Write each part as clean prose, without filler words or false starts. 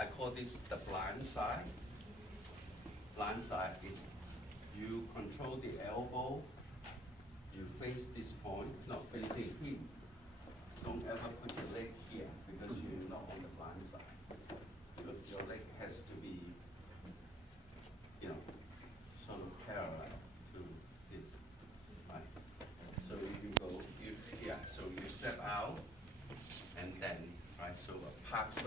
I call this the blind side. Blind side is you control the elbow, you face this point, not facing him. Don't ever put your leg here because you're not on the blind side. Your leg has to be, sort of parallel to this, right? So you go, so you step out, and then, right, so a park side,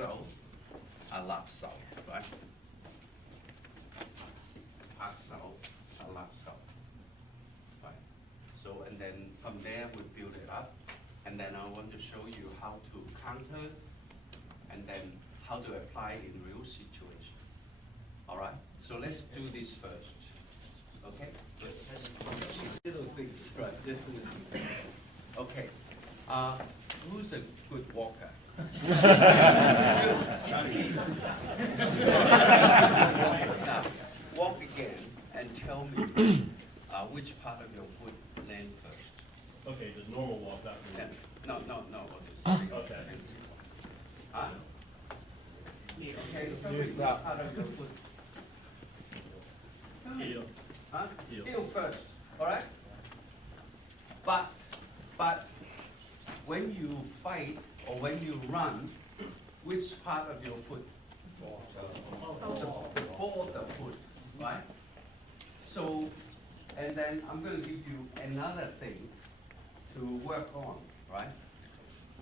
a lap side, right? Park side, a lap side, right? So, and then from there we build it up, and then I want to show you how to counter, and then how to apply in real situation. All right? So let's do this first. Okay? Little things, right? Definitely. Okay. Who's a good walker? Now, walk again and tell me which part of your foot land first. Okay, the normal walk, not Yeah. No. Okay. Huh? Okay, tell me which part of your foot. Heel. Huh? Heel. Heel first, all right? But when you fight or when you run, which part of your foot? The ball of the foot, right? So, and then I'm going to give you another thing to work on, right?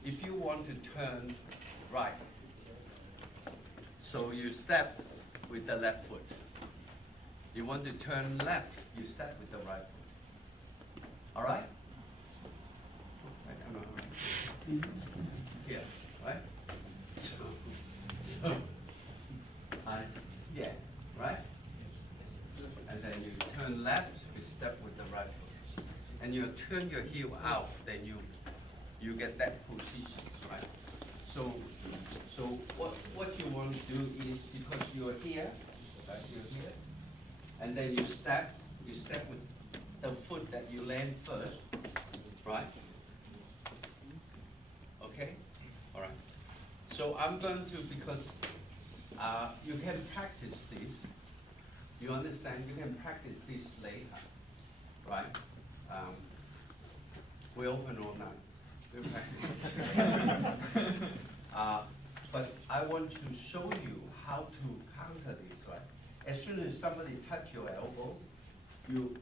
If you want to turn right, so you step with the left foot. You want to turn left, you step with the right foot. All right? Yeah, right? So, yeah, right? And then you turn left, you step with the right foot. And you turn your heel out, then you get that position, right? So what you want to do is, because you're here, right, you're here, and then you step with the foot that you land first, right? Okay? All right. So I'm going to, because you can practice this, you understand, you can practice this later, right? We open all night. We practice. But I want to show you how to counter this, right? As soon as somebody touch your elbow, you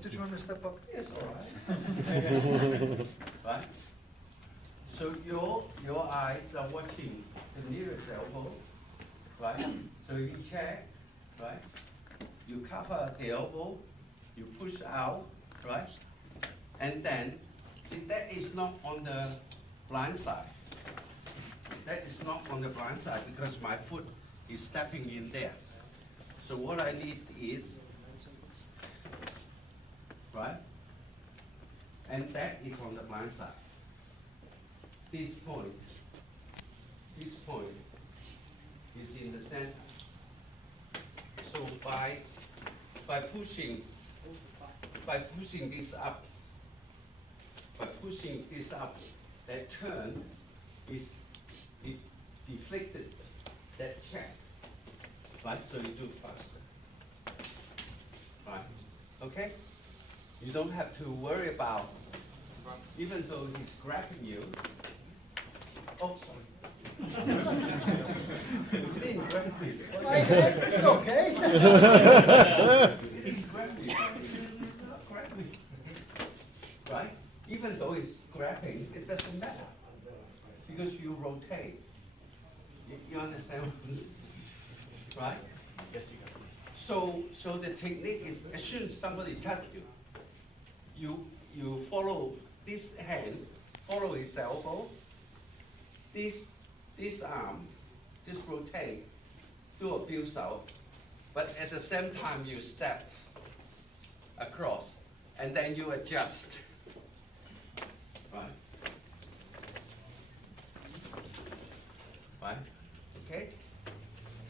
Did you want me to step up? yes, all right. Right? So your eyes are watching the nearest elbow, right? So you check, right? You cover the elbow, you push out, right? And then, see, that is not on the blind side. That is not on the blind side because my foot is stepping in there. So what I need is, right? And that is on the blind side. This point is in the center. So by pushing this up, that turn is deflected, that check, right? So you do faster, right? Okay? You don't have to worry about, even though he's grabbing you. Oh, sorry. He didn't grab me. It's okay. He didn't grab me. He did not grab me. Right? Even though he's grabbing, it doesn't matter. Because you rotate. You understand what I'm saying? Right? Yes, you got it. So the technique is, as soon as somebody touch you, you follow this hand, follow his elbow, this arm, just rotate, do a bill out, but at the same time you step across, and then you adjust, right? Right? Okay?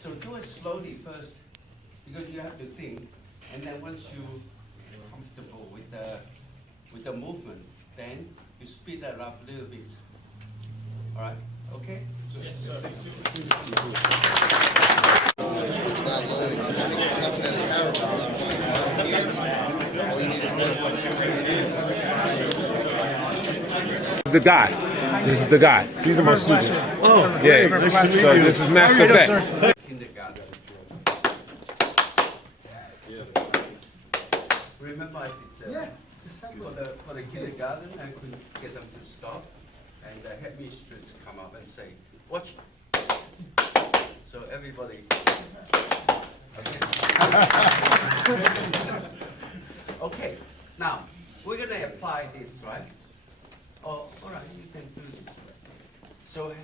So do it slowly first, because you have to think, and then once you're comfortable with the movement, then you speed it up a little bit. All right? Okay? Yes, sir. The guy. This is the guy. These are my students. Oh, Yeah. nice to meet So you. this is Master Vet. Kindergarten. Remember I did Yeah. for the kindergarten, I couldn't get them to stop, and the headmistress come up and say, "Watch." So everybody. Okay. Now we're gonna apply this, right? Oh, all right. You can do this. So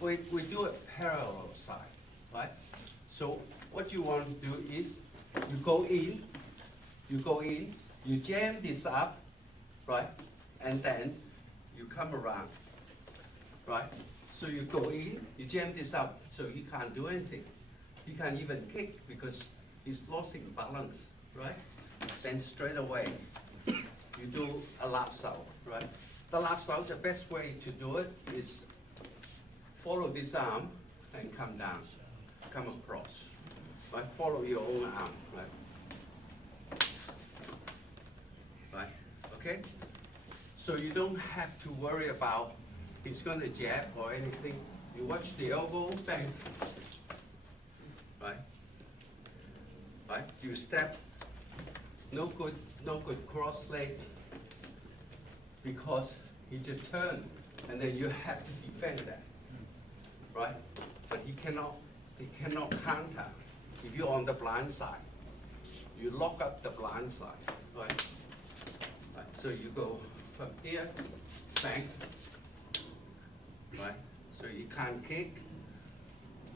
we do a parallel side, right? So what you want to do is you go in, you jam this up, right? And then you come around, right? So you go in, you jam this up, so he can't do anything. He can't even kick because he's losing balance, right? Then straight away, you do a lap out, right? The lap out, the best way to do it is follow this arm and come down, come across, right? Follow your own arm, right? Right, okay? So you don't have to worry about he's gonna jab or anything. You watch the elbow, bang, right? Right, you step, no good cross leg, because he just turned, and then you have to defend that, right? But he cannot counter. If you're on the blind side, you lock up the blind side, right? Right. So you go from here, bang, right? So you can't kick,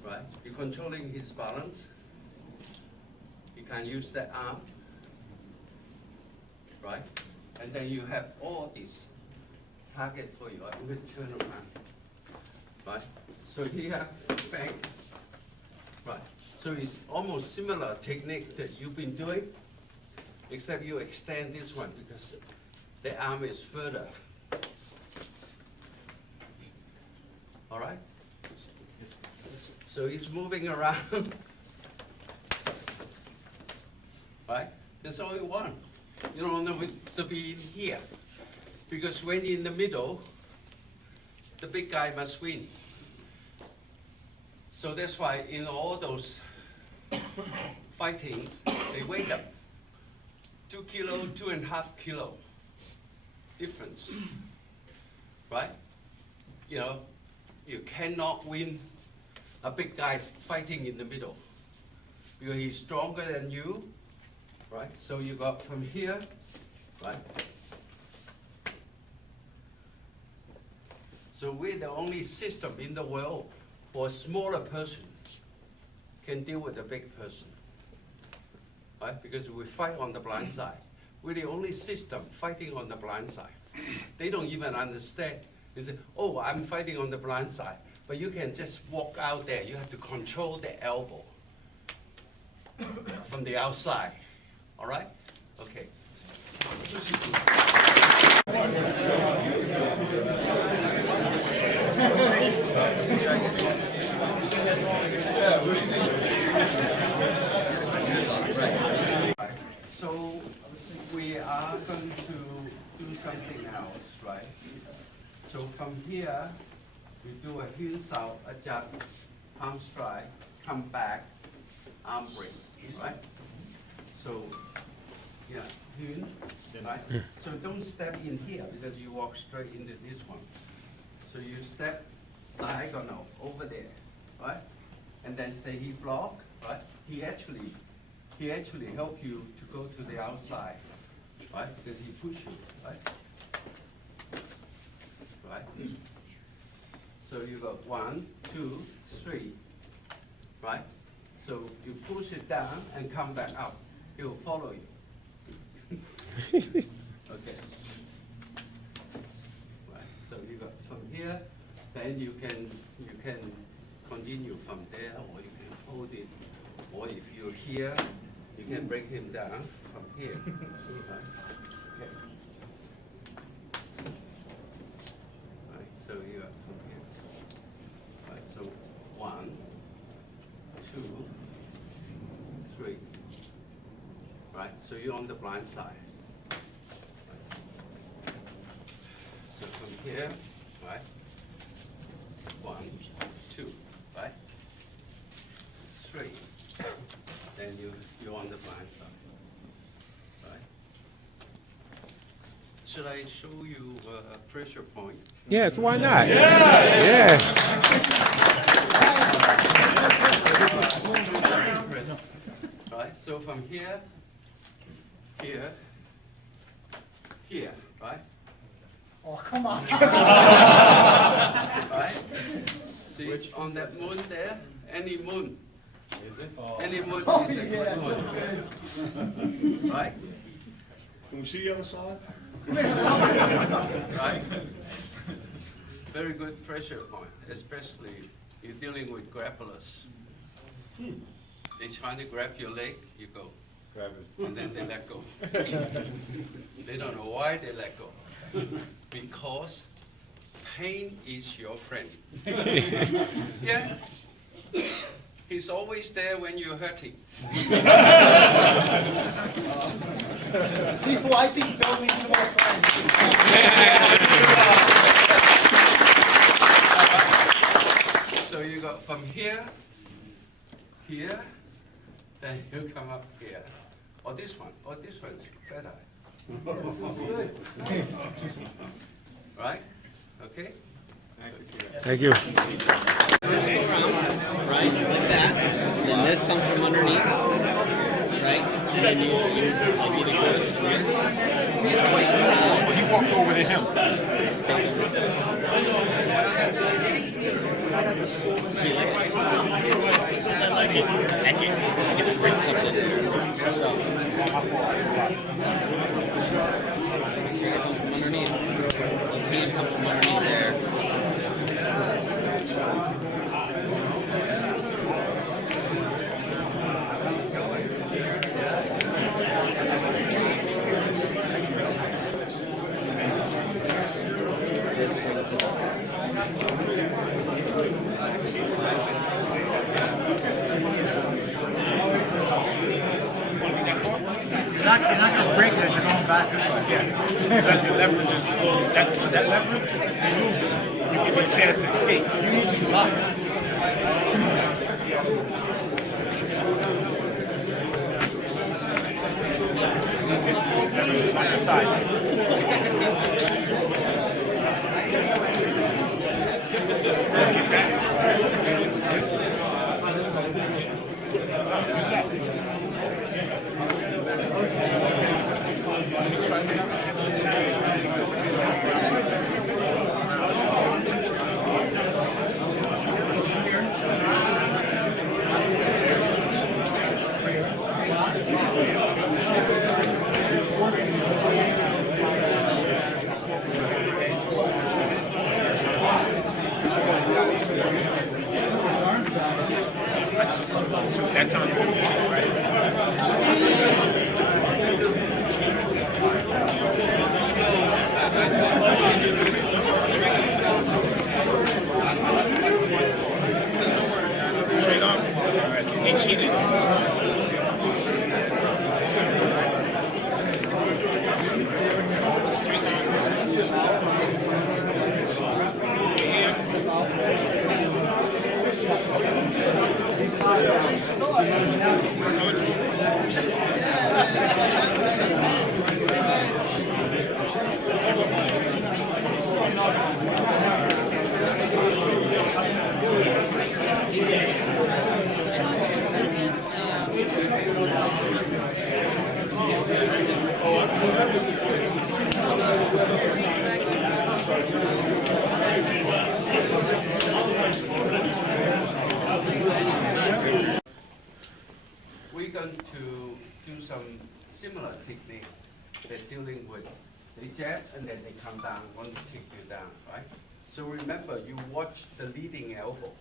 right? You're controlling his balance. You can use that arm, right? And then you have all this target for you. I'm going to turn around, right? So here, bang, right? So it's almost similar technique that you've been doing, except you extend this one because the arm is further. All right? So he's moving around, right? There's only one. You don't want to be in here, because when you're in the middle, the big guy must win. So that's why in all those fightings, they weigh them. 2 kilo, 2.5 kilo difference, right? You know, you cannot win a big guy fighting in the middle because he's stronger than you, right? So you got from here, right? So we're the only system in the world for a smaller person can deal with a big person, right? Because we fight on the blind side. We're the only system fighting on the blind side. They don't even understand. They say, oh, I'm fighting on the blind side. But you can just walk out there. You have to control the elbow from the outside. All right? Okay. So we are going to do something else, right? So from here, we do a heel out, adjust, palm strike, come back, arm break, right? So, yeah, heel, right? So don't step in here because you walk straight into this one. So you step diagonal over there, right? And then say he block, right? He actually help you to go to the outside, right? Because he push you, right? Right? So you got 1, 2, 3, right? So you push it down and come back up. He will follow you. Okay. Right. So you got from here, then you can continue from there, or you can hold it, or if you're here, you can bring him down from here. Right. Okay. Right. So you got from here. 2, 3. Right? So you're on the blind side. So from here, right? 1, 2, right? 3. Then you're on the blind side. Right? Should I show you a pressure point? Yes, why not? Yeah. Right? So from here, here, right? Oh, come on. Right? See, on that moon there, any moon. Any moon Oh, is yeah, a that's moon. good. Right? Can we see the other side? Right? Very good pressure point, especially you're dealing with grapplers. They're trying to grab your leg, you go. Grab it. And then they let go. They don't know why they let go. Because pain is your friend. Yeah. He's always there when you're hurting. Sifu, I think Bill needs some more friends. So you go from here, then you come up here. Or this one's better. Right? Okay? Thank you. Right, like that. Then this comes from underneath, right? And then you like either go straight. He walked over to him. I like it. I get to bring something. So, make sure it comes from underneath. Those hands come from underneath there. You're not gonna break it as you're going back this way. That leverage is that leverage, you lose it. You give it a chance to escape. You need to be locked. Leverage is on your side. That time, right? Straight on. He cheated. We're going to do some similar technique. They're dealing with, they jab and then they come down, want to take you down, right? So remember, you watch the leading elbow.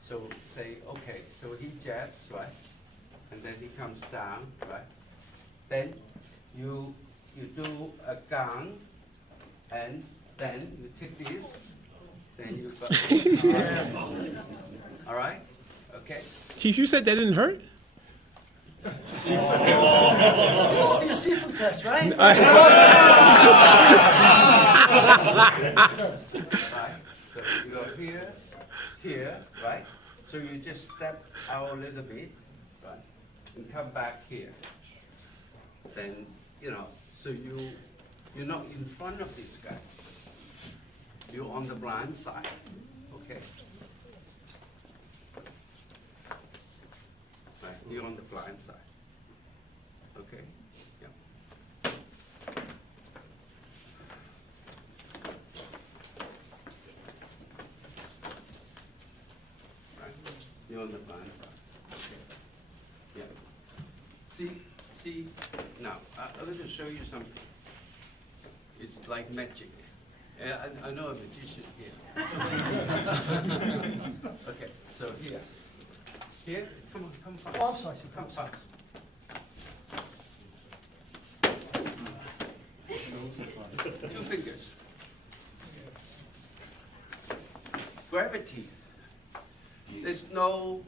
So say, okay, so he jabs, right? And then he comes down, right? Then you do a gun, and then you take this, then you go. All right? Okay? Keith, you said that didn't hurt? Go for your seafood test, right? Right? So you go here, here, right? So you just step out a little bit, right? And come back here. Then, so you're not in front of this guy. You're on the blind side, okay? Right, you're on the blind side. Okay? Yeah. Right, you're on the blind side. Okay. Yeah. See, now, I'm going to show you something. It's like magic. I know a magician here. Okay, so here. Here, come fast. Oh, I'm sorry, sir. Come fast. Two fingers. Gravity. There's no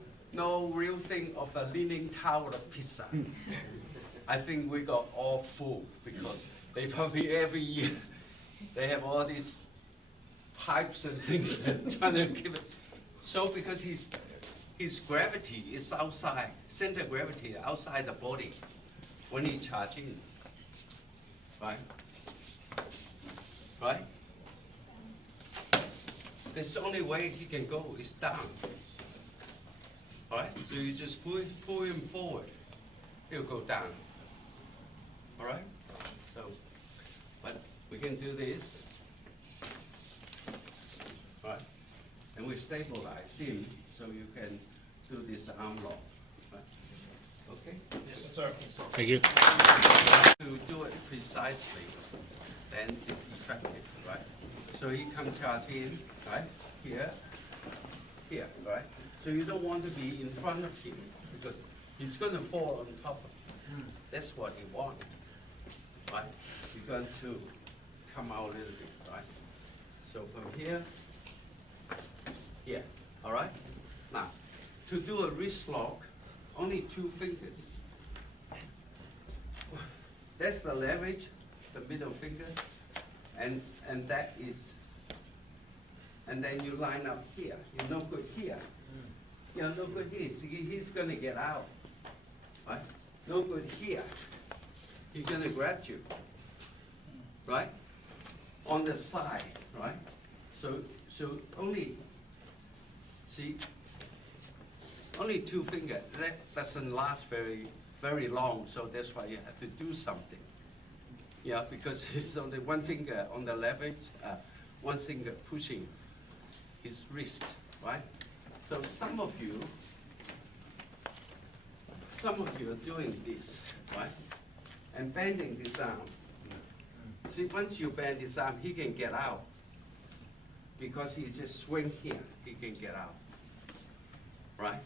real thing of a leaning tower of Pisa. I think we got all full because they probably every year they have all these pipes and things trying to keep it. So because his gravity is outside, center of gravity outside the body when he charge in. Right? Right? That's the only way he can go is down. Alright? So you just pull him forward. He'll go down. Alright? So, but we can do this. Alright? And we stabilize him so you can do this arm lock. Right? Okay? Yes, sir. Thank you. To do it precisely, then it's effective, right? So he comes charge in, right? Here, right? So you don't want to be in front of him because he's going to fall on top of you. That's what you want, right? You're going to come out a little bit, right? So from here, all right? Now, to do a wrist lock, only 2 fingers. That's the leverage, the middle finger, and that is, and then you line up here. You're no good here. You're no good here. See, he's going to get out, right? No good here. He's going to grab you, right? On the side, right? So only, see, only 2 fingers. That doesn't last very long, so that's why you have to do something. Yeah, because it's only 1 finger on the leverage, 1 finger pushing his wrist, right? So some of you are doing this, right? And bending this arm. See, once you bend this arm, he can get out. Because he just swing here, he can get out, right?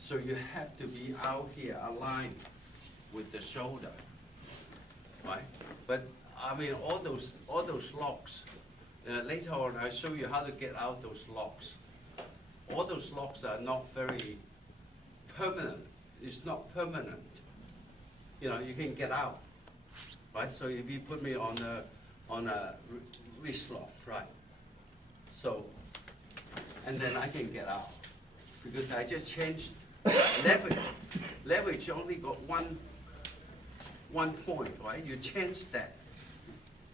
So you have to be out here aligned with the shoulder, right? But I mean, all those locks. Later on, I'll show you how to get out those locks. All those locks are not very permanent. It's not permanent. You know, you can get out, right? So if you put me on a wrist lock, right? So, and then I can get out because I just changed leverage. Leverage only got one point, right? You change that.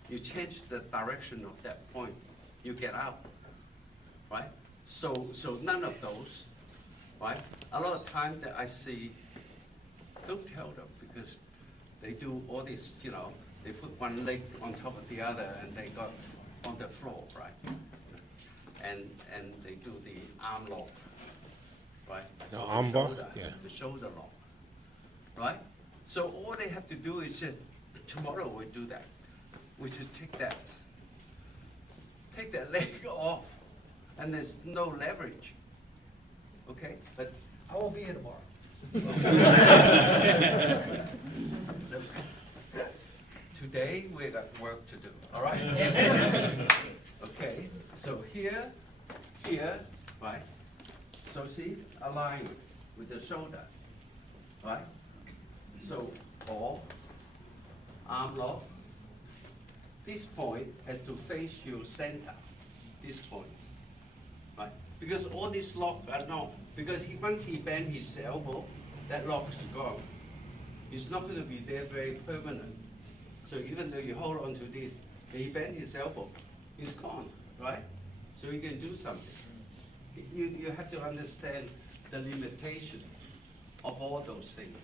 You change the direction of that point. You get out, right? So none of those, right? A lot of times that I see, don't tell them because they do all this, you know, they put one leg on top of the other and they got on the floor, right? And they do the arm lock, right? The Or arm bar? shoulder, Yeah. the shoulder lock, right? So all they have to do is just, tomorrow we do that. We just take that leg off, and there's no leverage, okay? But I won't be here tomorrow. today we got work to do, all right? Okay, so here, right? So see, align with the shoulder, right? So, or arm lock. This point has to face your center, this point, right? Because all these locks are not, because once he bends his elbow, that lock is gone. It's not going to be there very permanent. So even though you hold on to this, and he bends his elbow, it's gone, right? So you can do something. You have to understand the limitation of all those things,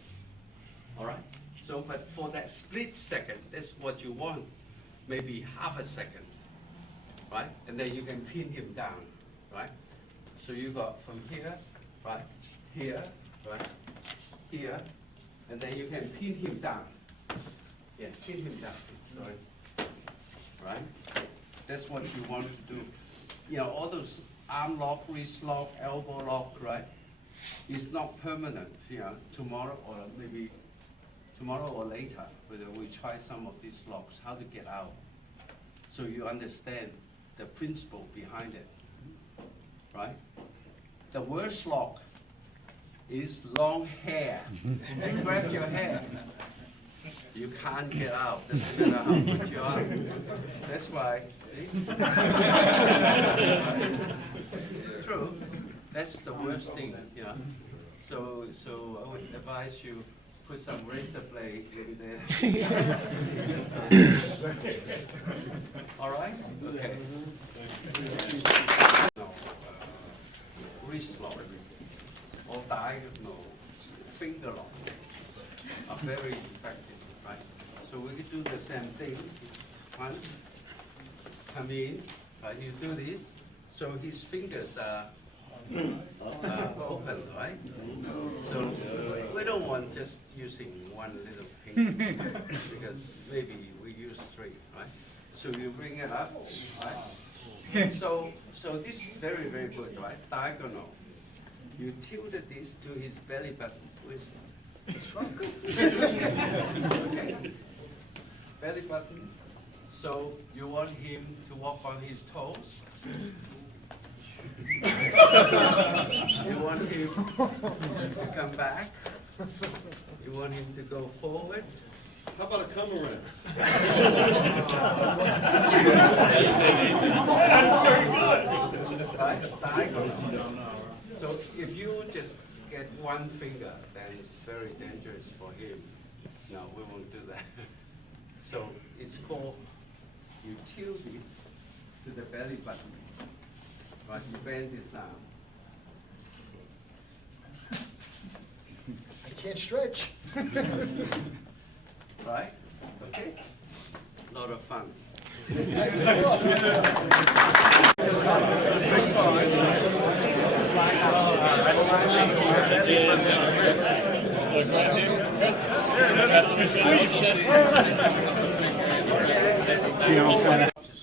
all right? So, but for that split second, that's what you want, maybe half a second, right? And then you can pin him down, right? So you got from here, right, here, right, here, and then you can pin him down. Yeah, pin him down, sorry, right? That's what you want to do. You know, all those arm lock, wrist lock, elbow lock, right? It's not permanent, you know, tomorrow or maybe tomorrow or later, whether we try some of these locks, how to get out. So you understand the principle behind it, right? The worst lock is long hair. They grab your hair. You can't get out, doesn't matter how good you are. That's why, see? True, that's the worst thing, you know. So I would advise you put some razor blade in there. All right? Okay. No, wrist lock or diagonal finger lock are very effective, right? So we could do the same thing. One, come in, right? You do this. So his fingers are open, right? So we don't want just using one little finger because maybe we use three, right? So you bring it up, right? So this is very, very good, right? Diagonal. You tilted this to his belly button. Okay. Belly button. So you want him to walk on his toes. You want him to come back. You want him to go forward. How about a come around? Right? Diagonal. So if you just get one finger, then it's very dangerous for him. No, we won't do that. So it's called, you tilt this to the belly button. Right, you bend this arm. I can't stretch. Right? Okay? A lot of fun. Is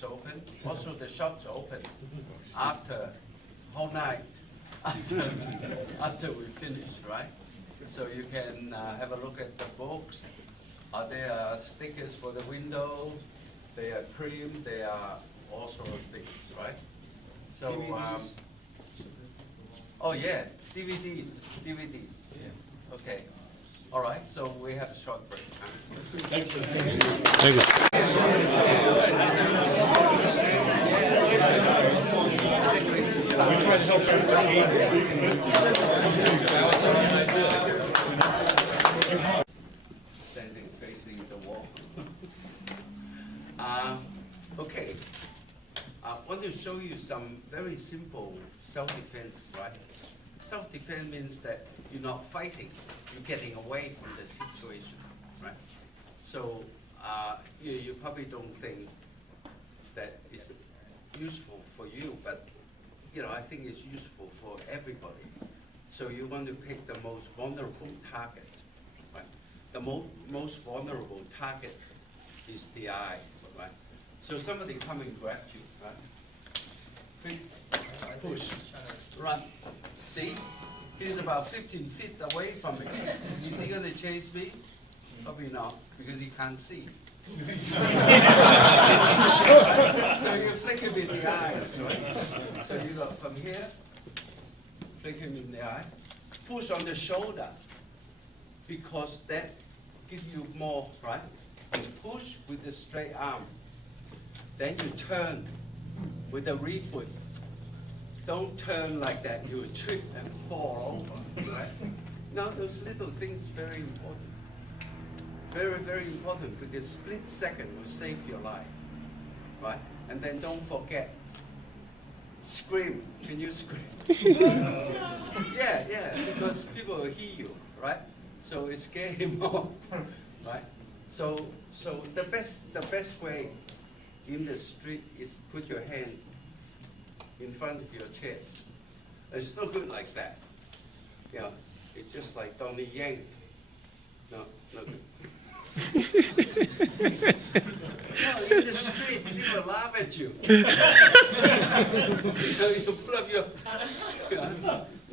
open. Also, the shop's open after whole night after we finish, right? So you can have a look at the books. There are stickers for the window. There are cream. There are all sorts of things, right? So, oh yeah, DVDs. Yeah. Okay. All right. So we have a short break. Thank you. Standing facing the wall. Okay. I want to show you some very simple self-defense, right? Self-defense means that you're not fighting, you're getting away from the situation, right? So you probably don't think that it's useful for you, but I think it's useful for everybody. So you want to pick the most vulnerable target, right? The most vulnerable target is the eye, right? So somebody come and grab you, right? Push, run. See? He's about 15 feet away from me. Is he going to chase me? Probably not, because he can't see. So you flick him in the eyes, right? So you go from here, flick him in the eye, push on the shoulder because that gives you more, right? You push with the straight arm. Then you turn with the rear foot. Don't turn like that, you will trip and fall over, right? Now those little things very important. Very, very important because split second will save your life, right? And then don't forget, scream. Can you scream? Yeah, because people will hear you, right? So it scares him off, right? So the best way in the street is put your hand in front of your chest. It's not good like that. Yeah, it's just like Donnie Yang. No good. No, in the street, people laugh at you. You put up your,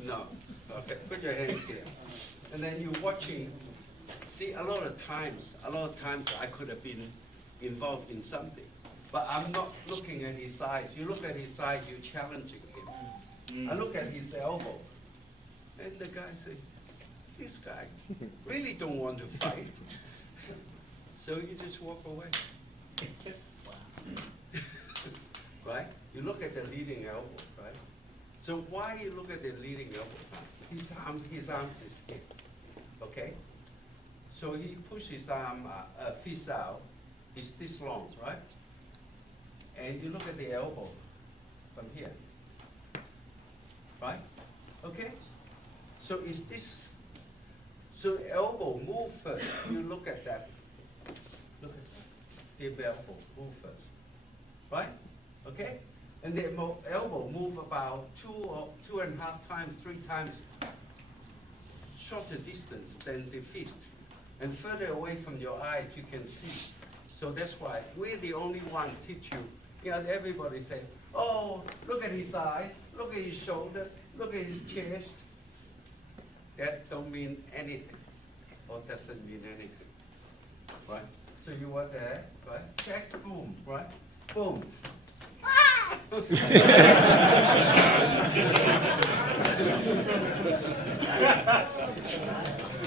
no, okay, put your hand here. And then you're watching, see, a lot of times I could have been involved in something. But I'm not looking at his eyes. You look at his eyes, you're challenging him. I look at his elbow. And the guy says, this guy really don't want to fight. So you just walk away. Right? You look at the leading elbow, right? So why you look at the leading elbow? His arms is here. Okay? So he pushes his arm, fist out. It's this long, right? And you look at the elbow from here. Right? Okay? So is this, so the elbow move first. You look at that. Look at the elbow move first. Right? Okay? And the elbow move about 2.5 times, 3 times shorter distance than the fist. And further away from your eyes, you can see. So that's why we're the only one teach you. You know, everybody say, oh, look at his eyes, look at his shoulder, look at his chest. That don't mean anything, or doesn't mean anything, right? So you were there, right? Check, boom, right? Boom.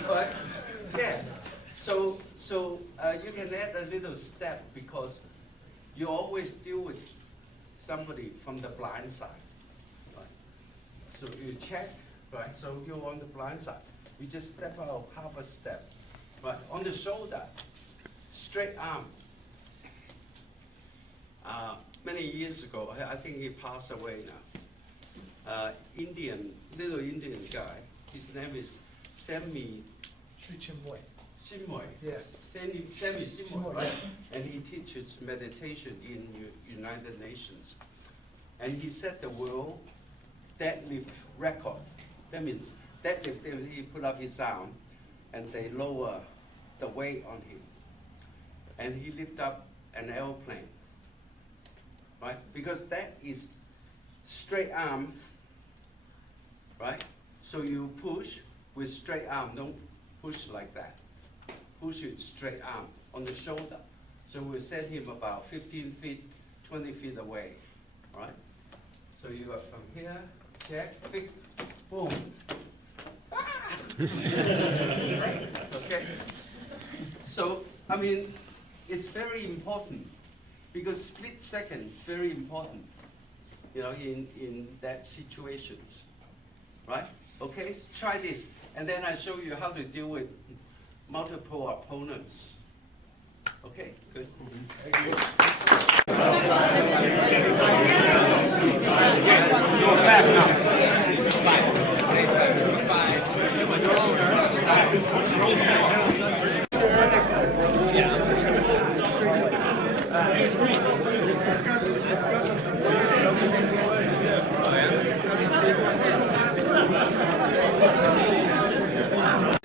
Right? Yeah. So you can add a little step because you always deal with somebody from the blind side, right? So you check, right? So you're on the blind side. You just step out half a step, right? On the shoulder, straight arm. Many years ago, I think he passed away now. Little Indian guy. His name is Sammy Chinmoy. Simoy. Yeah. Sammy Simoy, Simoy, right? yeah. And he teaches meditation in United Nations. And he set the world deadlift record. That means deadlift, he put up his arm and they lower the weight on him. And he lift up an airplane, right? Because that is straight arm, right? So you push with straight arm, don't push like that. Push it straight arm on the shoulder. So we send him about 15 feet, 20 feet away, right? So you go from here, check, pick, boom. Okay? So, I mean, it's very important because split second is very important, you know, in that situations, right? Okay, so try this, and then I show you how to deal with multiple opponents. Okay, good. Thank you.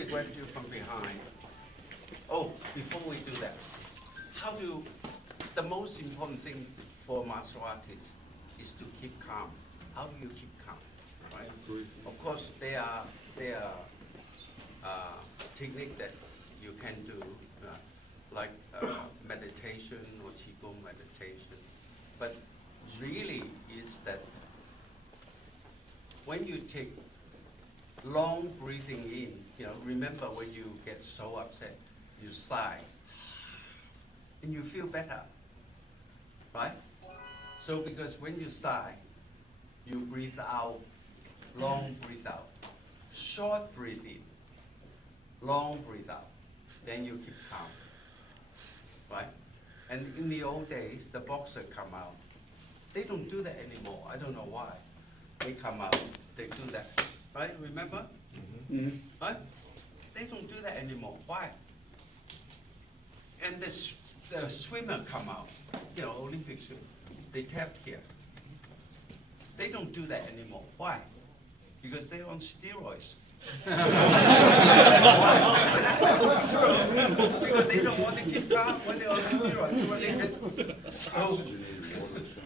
Grab you from behind. Oh, before we do that, the most important thing for martial artists is to keep calm. How do you keep calm, right? Of course, there are techniques that you can do, like meditation or qigong meditation. But really is that when you take long breathing in. You know, remember when you get so upset, you sigh, and you feel better, right? So because when you sigh, you breathe out, long breathe out, short breathe in, long breathe out, then you keep calm, right? And in the old days, the boxer come out. They don't do that anymore. I don't know why. They come out, they do that, right? Remember? Right? They don't do that anymore. Why? And the swimmer come out, you know, Olympic swimmer, they tap here. They don't do that anymore. Why? Because they're on steroids. True. Because they don't want to keep calm when they're on steroids.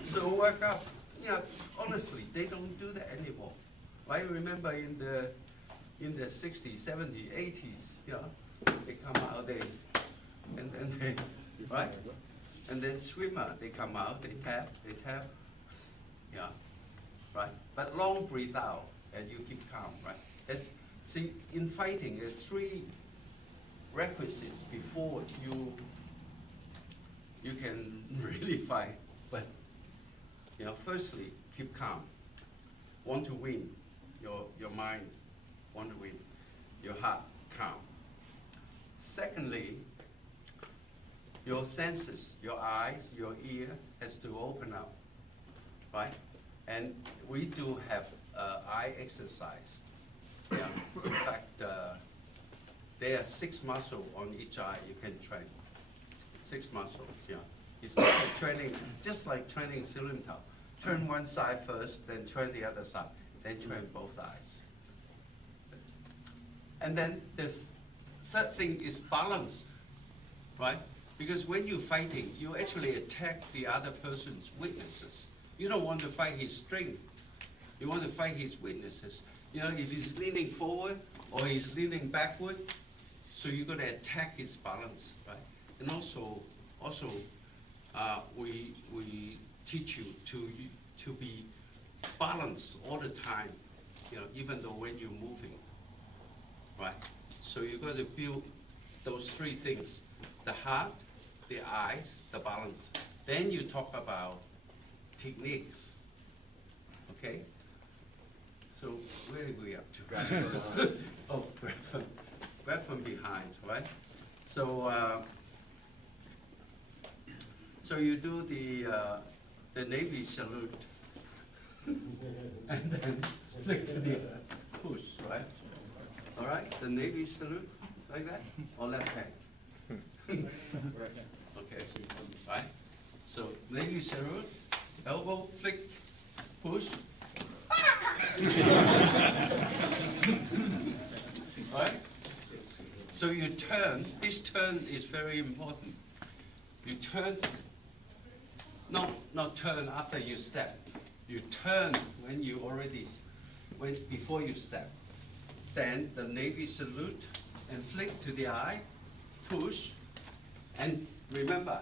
So work out. Yeah, honestly, they don't do that anymore. I remember in the 60s, 70s, 80s, you know, they come out, and then they, right? And then swimmer, they come out, they tap, yeah, right? But long breathe out, and you keep calm, right? See, in fighting, there's 3 requisites before you can really fight. But, you know, firstly, keep calm. Want to win, your mind want to win, your heart calm. Secondly, your senses, your eyes, your ear has to open up, right? And we do have eye exercise. Yeah. In fact, there are 6 muscles on each eye you can train. 6 muscles, yeah. It's like training, just like training Silentao. Turn one side first, then turn the other side, then train both eyes. And then the third thing is balance, right? Because when you're fighting, you actually attack the other person's weaknesses. You don't want to fight his strength. You want to fight his weaknesses. You know, if he's leaning forward or he's leaning backward, so you're going to attack his balance, right? And also, we teach you to be balanced all the time, you know, even though when you're moving, right? So you're going to build those 3 things: the heart, the eyes, the balance. Then you talk about techniques, okay? So where are we up to? Oh, grab from behind, right? So so you do the Navy salute, and then flick to the push, right? All right, the Navy salute, like that, or left hand? Okay, right? So Navy salute, elbow, flick, push. Right? So you turn, this turn is very important. You turn, not turn after you step. You turn when you before you step. Then the Navy salute and flick to the eye, push, and remember,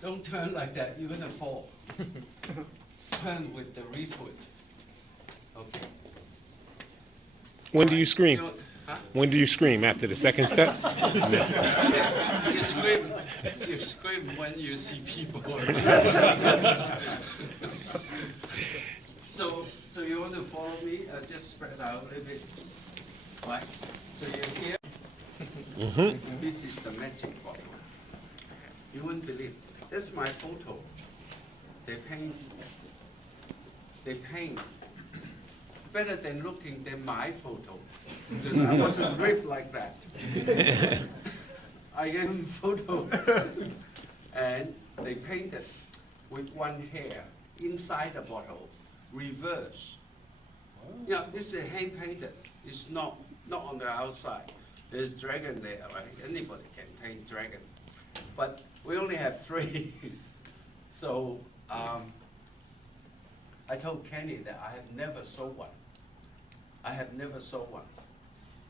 don't turn like that, you're gonna fall. Turn with the rear foot. Okay. When do you scream? Huh? When do you scream? After the second step? You scream when you see people. So you want to follow me? Just spread out a little bit. Right? So you're here. This is the magic bottle. You wouldn't believe. This is my photo. They paint better than looking than my photo. Because I wasn't ripped like that. I gave them photo. And they painted with one hair inside the bottle, reverse. Yeah, this is hand painted. It's not on the outside. There's dragon there, right? Anybody can paint dragon. But we only have 3. So I told Kenny that I have never sold one. I have never sold one.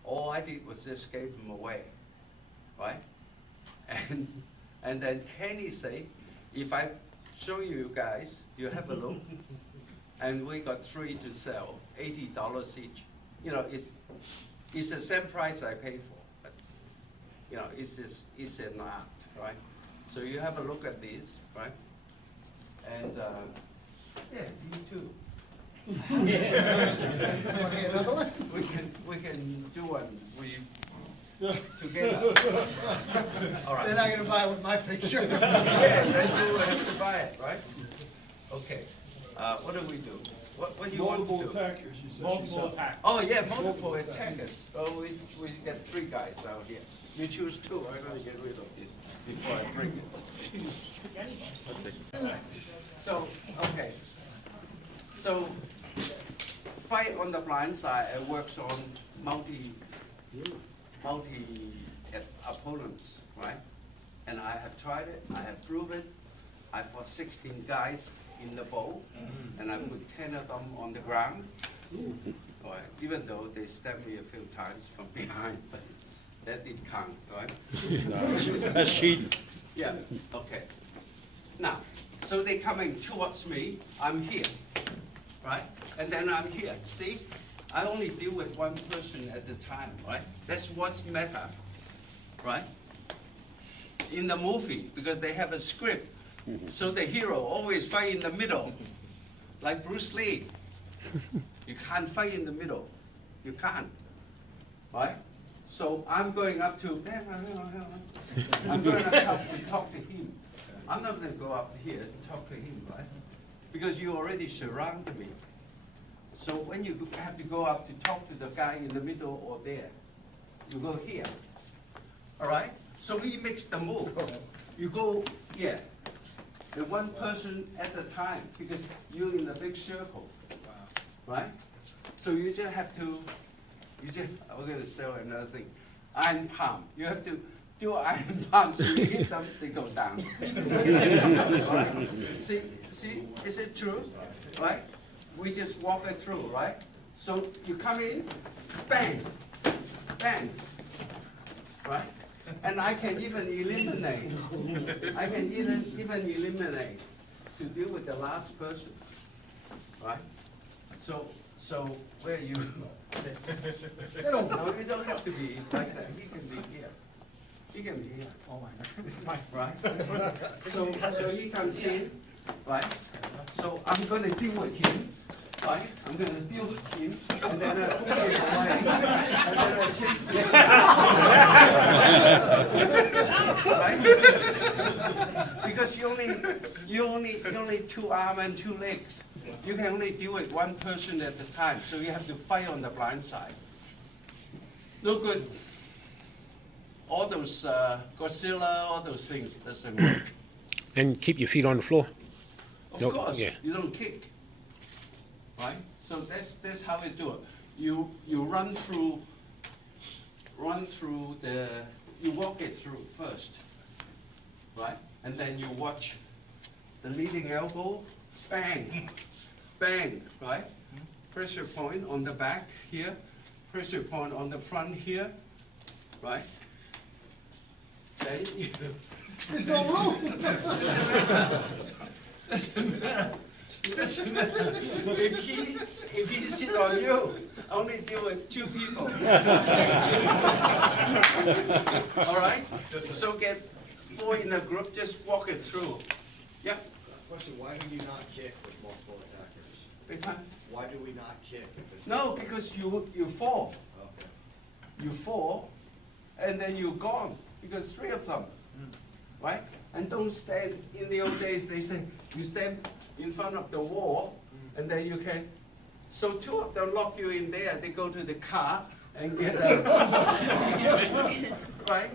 All I did was just gave them away, right? And then Kenny said, if I show you guys, you have a look, and we got 3 to sell, $80 each. you know, it's the same price I pay for, but, you know, it's an art, right? So you have a look at this, right? And, yeah, you too. Want to get another one? We can do one, together. All right. They're not gonna buy it with my picture. Yeah, then you will have to buy it, right? Okay, what do we do? What do you want to Multiple do? attackers, you said. Multiple attack. Oh, yeah, multiple attackers. Oh, we get 3 guys out here. You choose 2, I'm gonna get rid of this before I bring it. So, okay. So, fight on the blind side, it works on multi opponents, right? And I have tried it, I have proven it. I fought 16 guys in the bowl, and I put 10 of them on the ground. Right? Even though they stabbed me a few times from behind, but that did count, right? That's cheating. Yeah, okay. Now, so they coming towards me, I'm here, right? And then I'm here, see? I only deal with one person at a time, right? That's what's matter, right? In the movie, because they have a script, so the hero always fight in the middle, like Bruce Lee. You can't fight in the middle, you can't, right? So I'm going up to, I'm going up to talk to him. I'm not going to go up here and talk to him, right? Because you already surrounded me. So when you have to go up to talk to the guy in the middle or there, you go here, all right? So he makes the move. You go here, the one person at a time, because you're in a big circle, right? So you just have to, we're going to sell another thing, iron palm. You have to do iron palm, so you hit them, they go down. Right? See, is it true, right? We just walk it through, right? So you come in, bang, bang, right? And I can even eliminate, to deal with the last person, right? So where you, no, you don't have to be like that. He can be here. He can be here. Oh my God, this is my. Right? So he comes in, right? So I'm gonna deal with him, right? I'm gonna deal with him, and then I put him away, and then I chase him. Right? Because you only 2 arms and 2 legs. You can only deal with one person at a time, so you have to fight on the blind side. No good. All those Godzilla, all those things doesn't work. And keep your feet on the floor. Of Nope, course, yeah. you don't kick, right? So that's how we do it. You run through the, you walk it through first, right? And then you watch the leading elbow, bang, bang, right? Pressure point on the back here, pressure point on the front here, right? Then you, There's no room. doesn't matter. If he sit on you, only deal with 2 people. All right? So get 4 in a group, just walk it through. Yeah? Question, why do you not kick with multiple attackers? Because- Why do we not kick if it's? No, because you fall. Okay. You fall, and then you're gone, because 3 of them, right? And don't stand, in the old days, they say, you stand in front of the wall, and then you can, so 2 of them lock you in there, they go to the car and get out. Right?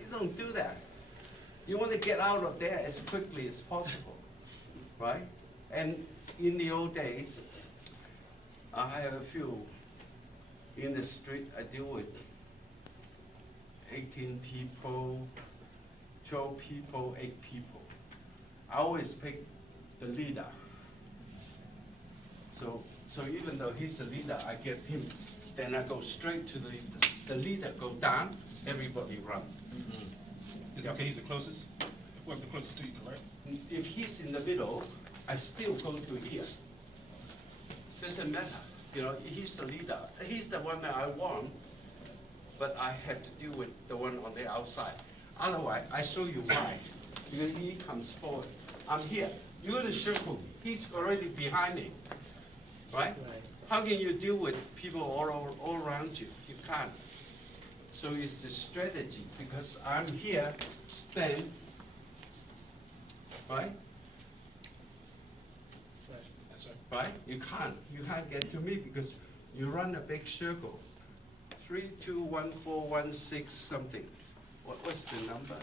You don't do that. You want to get out of there as quickly as possible, right? And in the old days, I have a few in the street, I deal with 18 people, 12 people, 8 people. I always pick the leader. So even though he's the leader, I get him, then I go straight to the leader. The leader go down, everybody run. Is it okay, he's the closest? What's the closest to you, correct? If he's in the middle, I still go to here. Doesn't matter. You know, he's the leader. He's the one that I want, but I have to deal with the one on the outside. Otherwise, I show you why. Because he comes forward. I'm here. You're the circle. He's already behind me, right? How can you deal with people all around you? You can't. So it's the strategy, because I'm here, then, right? Right? You can't get to me because you run a big circle. 3, 2, 1, 4, 1, 6, something. What's the number?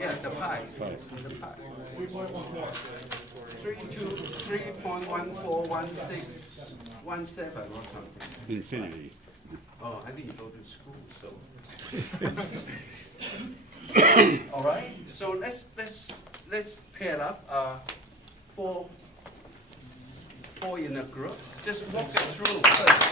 Yeah, the pi. The pi. 3.1416 17 or something. Infinity. Oh, I didn't go to school, so. All right. So let's pair up. Four in a group. Just walk it through first.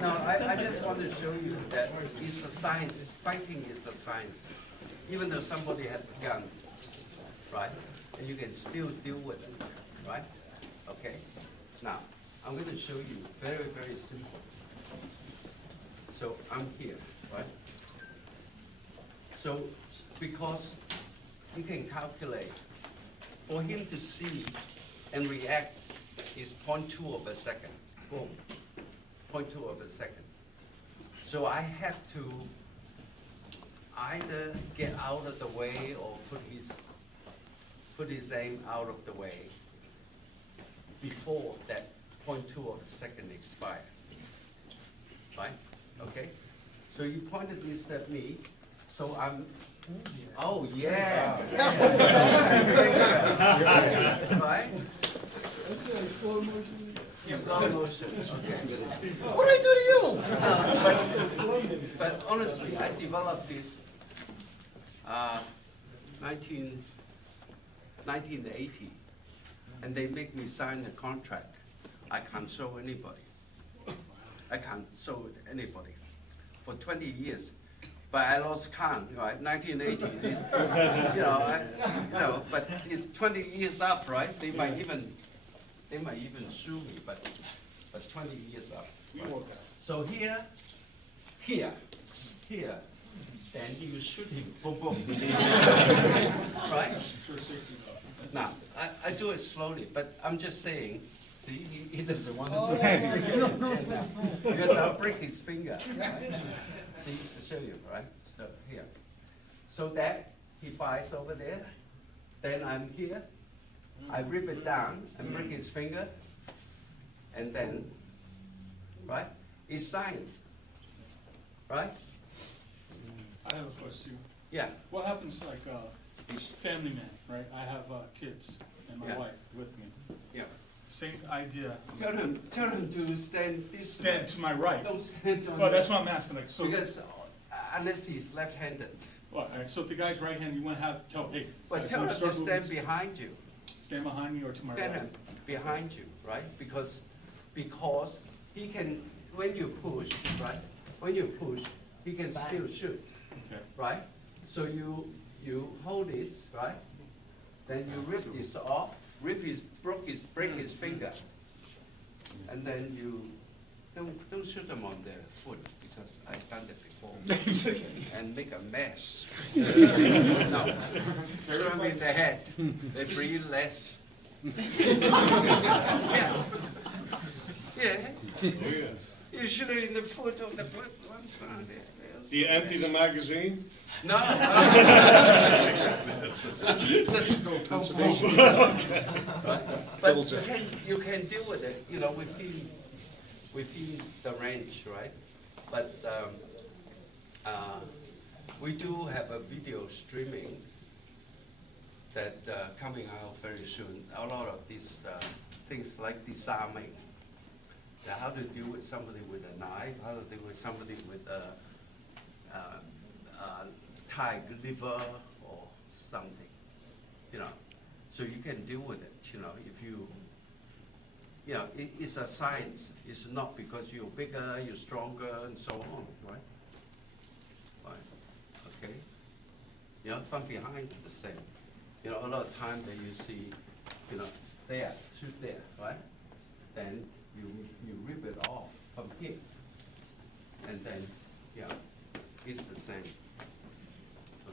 No, I just want to show you that it's a science. Fighting is a science. Even though somebody has a gun, right? And you can still deal with it, right? Okay? Now, I'm going to show you very, very simple. So I'm here, right? So because you can calculate, for him to see and react is 0.2 of a second. Boom. 0.2 of a second. So I have to either get out of the way or put his aim out of the way before that 0.2 of a second expire. Right? Okay? So you pointed this at me, so I'm, oh yeah. Right? Slow motion. Okay. What did I do to you? But honestly, I developed this 1980, and they make me sign a contract. I can't show anybody. I can't show it anybody for 20 years. But I lost count, right? 1980 is, but it's 20 years up, right? They might even sue me, but 20 years up. Right? So here, then you shoot him, boom, boom. Right? Now, I do it slowly, but I'm just saying, see, he doesn't want to do it. Because I'll break his finger. Right? See, I'll show you, right? So here. So that he fires over there, then I'm here. I rip it down and break his finger, and then, right? It's science, right? I have a question. Yeah. What happens like family man, right? I have kids and my Yeah. wife with me. Yeah. Same idea. Tell him to stand this Stand way. to my right. Don't stand on Well, that's the- what I'm asking. Like, so, Because unless he's left-handed. well, all right, so if the guy's right hand, you want to have tell, hey, But guys, tell when him you to start stand moving, behind you. stand behind me or to my Tell right. him behind you, right? Because he can, when you push, right? When you push, he can still shoot, Okay. right? So you hold this, right? Then you rip this off, break his finger, and then you don't shoot them on their foot because I've done it before, and make a mess. No, shoot them in the head. They breathe less. Yeah. Yeah. You shoot it in the foot or the butt, one side. Do you empty the magazine? No. Just go come But you can deal with it, within the range, right? But we do have a video streaming that coming out very soon. A lot of these things like disarming. How to deal with somebody with a knife, how to deal with somebody with a tied liver or something, so you can deal with it, if it's a science. It's not because you're bigger, you're stronger, and so on, right? You know, from behind the same. You know, a lot of time that you see, you know, there, shoot there, right? Then you rip it off from here. And then, yeah, it's the same.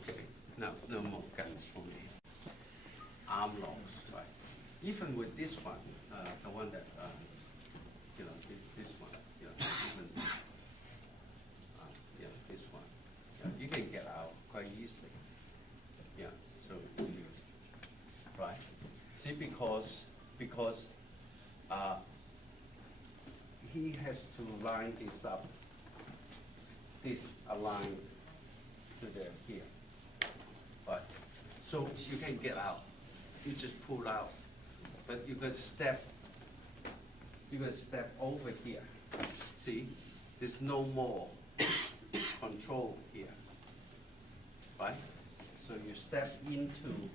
Okay, now no more guns for me. Arm locks, right? Even with this one, the one that, you know, this one, you know, even, yeah, this one, yeah, you can get out quite easily. Yeah, so you, right? See, because he has to line this up, this aligned to the here, right? So you can get out. You just pull out, but you could step. You could step over here. See, there's no more control here, right? So you step into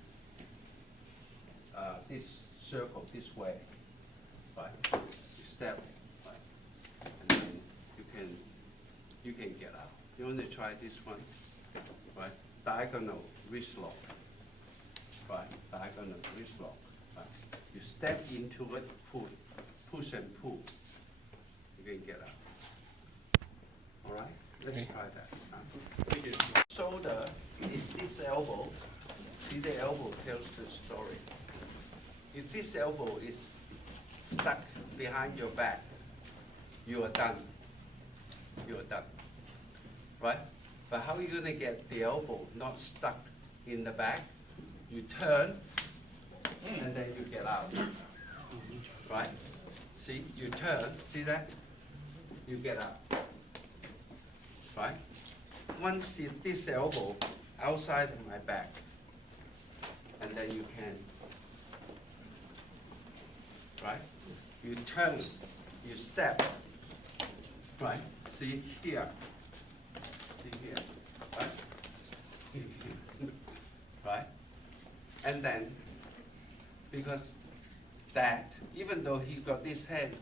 this circle this way, right? You step, right? And then you can get out. You want to try this one, right? Diagonal wrist lock, right? Diagonal wrist lock, right? You step into it, push and pull. You can get out. All right, let's try that. Shoulder is this elbow. See, the elbow tells the story. If this elbow is stuck behind your back, you are done. You are done, right? But how are you gonna get the elbow not stuck in the back? You turn, and then you get out, right? See, you turn, see that? You get out, right? Once this elbow outside of my back, and then you can, right? You turn, you step, right? See here, right? See here, right? And then, because that, even though he got this hand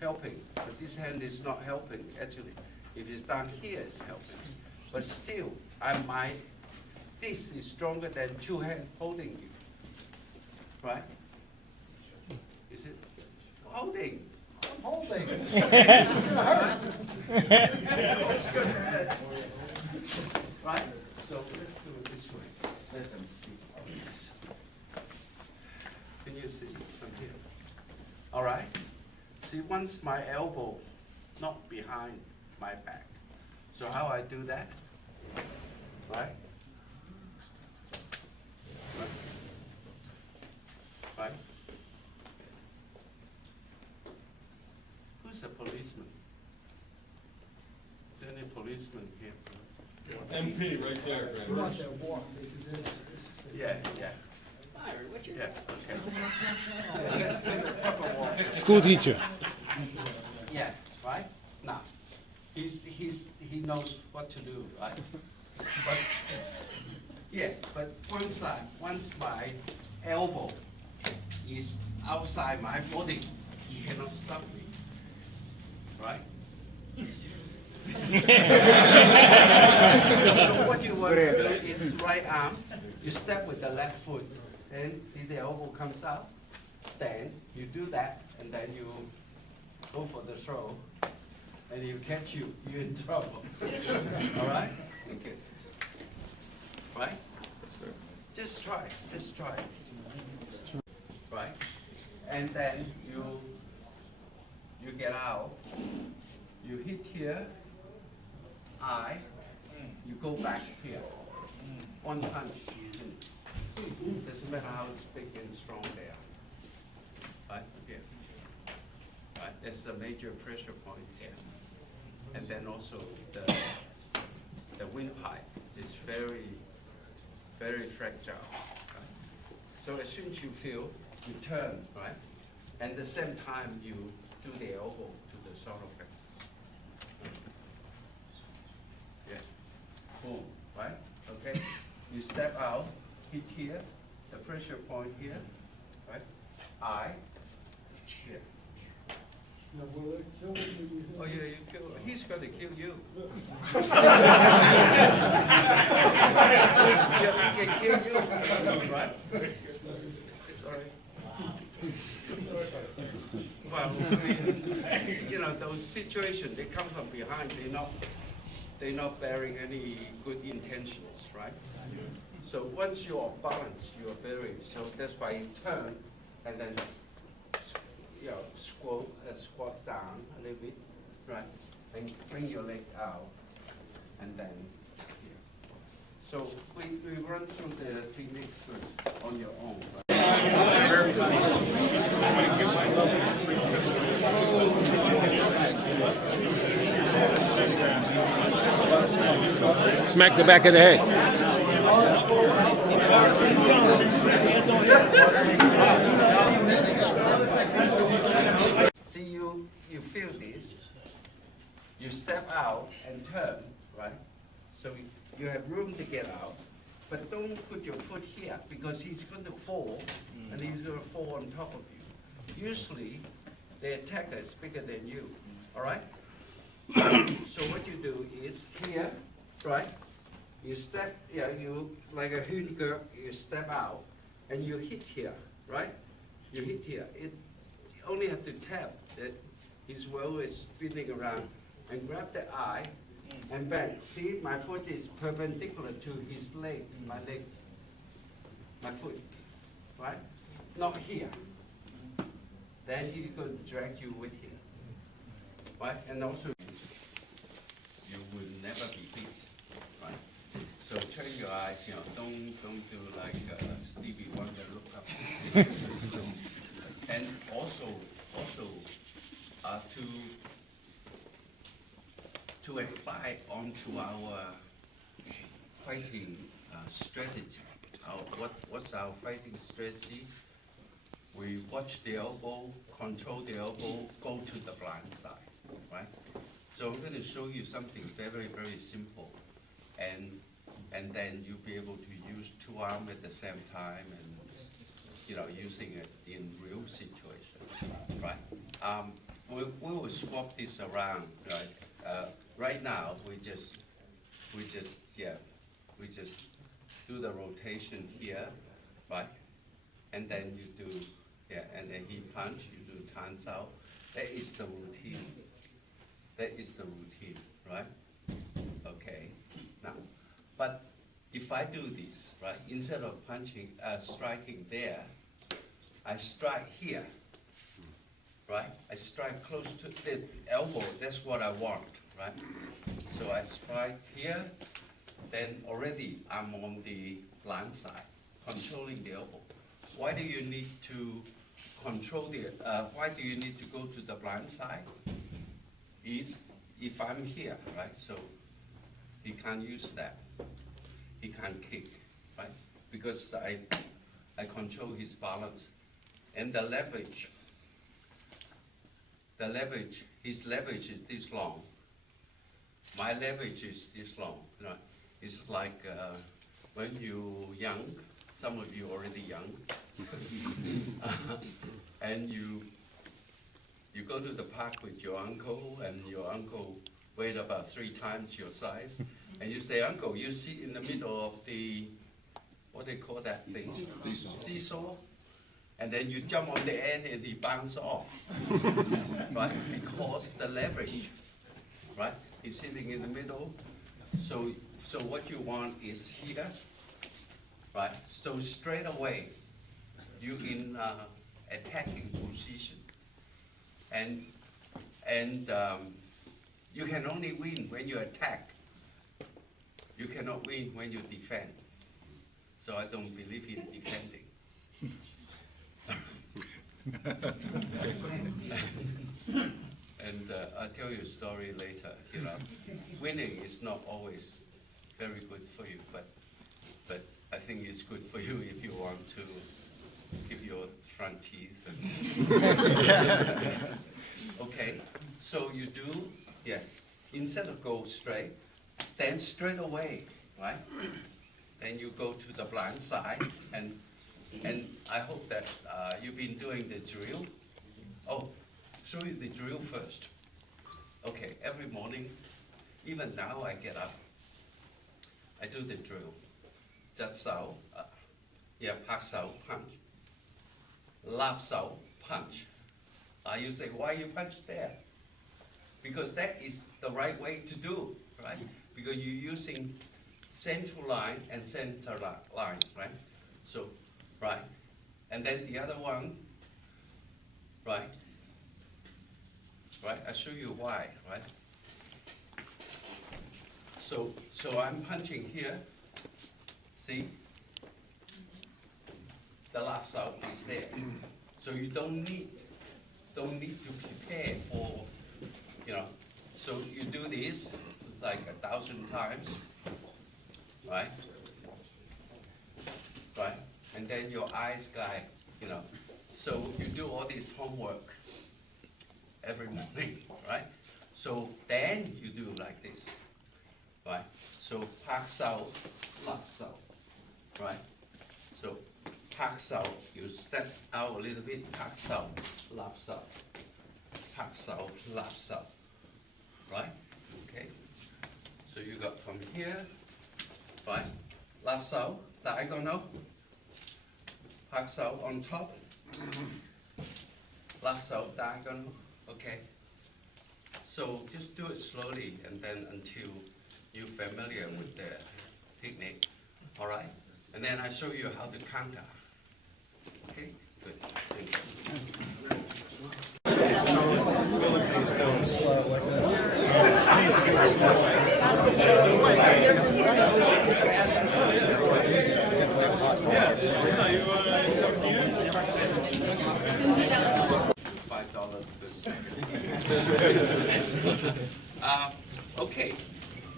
helping, but this hand is not helping, actually. If it's down here, it's helping. But still, this is stronger than two hands holding you, right? Is it? Holding. I'm holding. It's gonna hurt. It's gonna hurt. Right? So let's do it this way. Let them see. Can you see from here? All right? See, once my elbow not behind my back. So how I do that? Right? Right? Who's a policeman? Is there any policeman here? MP right there, We want that walk, because this is the. Yeah, yeah. Byron, what's your Yeah, okay. Yeah, let's do the proper walk. School teacher. Yeah, right? Now, he knows what to do, right? But, yeah, but once my elbow is outside my body, you cannot stop me, right? So what you want to do is right arm, you step with the left foot, then the elbow comes out, then you do that, and then you go for the throw, and you catch you're in trouble. All right? Okay. Right? Just try. Right? And then you get out, you hit here, you go back here. One punch. Doesn't matter how it's big and strong there. Right? Here. Right? There's a major pressure point here. And then also the windpipe is very, very fragile. Right? So as soon as you feel, you turn, right? And at the same time you do the elbow to the solar plexus. Yeah. Boom, right? Okay? You step out, hit here, the pressure point here, right? Here. Now, will it kill you? Oh yeah, you kill. He's gonna kill you. right? Sorry. Well, you know, those situations, they come from behind, they're not bearing any good intentions, right? So once you're off balance, so that's why you turn and then, you know, squat down a little bit, right? And bring your leg out, and then here. So we run through the technique first on your own, right? Smack the back of the head. See, you feel this, you step out and turn, right? So you have room to get out, but don't put your foot here because he's going to fall and he's going to fall on top of you. Usually, the attacker is bigger than you, all right? So what you do is here, right? You step, you like a hühnergurk, you step out and you hit here, right? You hit here. You only have to tap that his world is spinning around and grab the eye and bend. See, my foot is perpendicular to his leg, my foot, right? Not here. Then he's going to drag you with him, right? And also, you will never be beat, right? So turn your eyes, you know, don't do like Stevie Wonder, look up. And also to apply onto our fighting strategy. What's our fighting strategy? We watch the elbow, control the elbow, go to the blind side, right? So I'm going to show you something very, very simple, and then you'll be able to use two arms at the same time, and you know, using it in real situations, right? We will swap this around, right? Right now, we just do the rotation here, right? And then you do, and then he punch, you do turns out. That is the routine. That is the routine, right? Okay. Now, but if I do this, right, instead of punching, striking there, I strike here, right? I strike close to the elbow. That's what I want, right? So I strike here, then already I'm on the blind side, controlling the elbow. Why do you need to control the, why do you need to go to the blind side? Is if I'm here, right? So he can't use that. He can't kick, right? Because I control his balance. And the leverage, his leverage is this long. My leverage is this long, right? It's like when you're young, some of you already young, and you go to the park with your uncle, and your uncle weighed about 3 times your size, and you say, Uncle, you sit in the middle of the, what do they call that thing? Seesaw. And then you jump on the end and he bounces off, right? Because the leverage, right? He's sitting in the middle. So what you want is here, right? So straight away, you in attacking position, and you can only win when you attack. You cannot win when you defend. So I don't believe in defending. And I'll tell you a story later. You know, winning is not always very good for you, but I think it's good for you if you want to keep your front teeth. And okay, so you do, instead of go straight, then straight away, right? Then you go to the blind side, and I hope that you've been doing the drill. Oh, show you the drill first. Okay, every morning, even now I get up, I do the drill. Just so, Yeah, Pak Sao punch. Lap Sao punch. You say, why you punch there? Because that is the right way to do, right? Because you're using central line and center line, right? So, right. And then the other one, right? Right, I'll show you why, right? So I'm punching here, see? The left side is there. So you don't need to prepare for, so you do this like 1,000 times, right? Right? And then your eyes guide, So you do all this homework every morning, right? So then you do like this, right? So Pak Sao, left Sao, right? So Pak Sao, you step out a little bit, Pak Sao, left Sao, Pak Sao, left Sao, right? Okay. So you got from here, right? Left Sao, diagonal, Pak Sao on top, left Sao, diagonal. Okay, so just do it slowly and then until you're familiar with the technique, all right? And then I show you how to counter. Okay, good. Thank you. Going slow like this. $5 per second. Okay,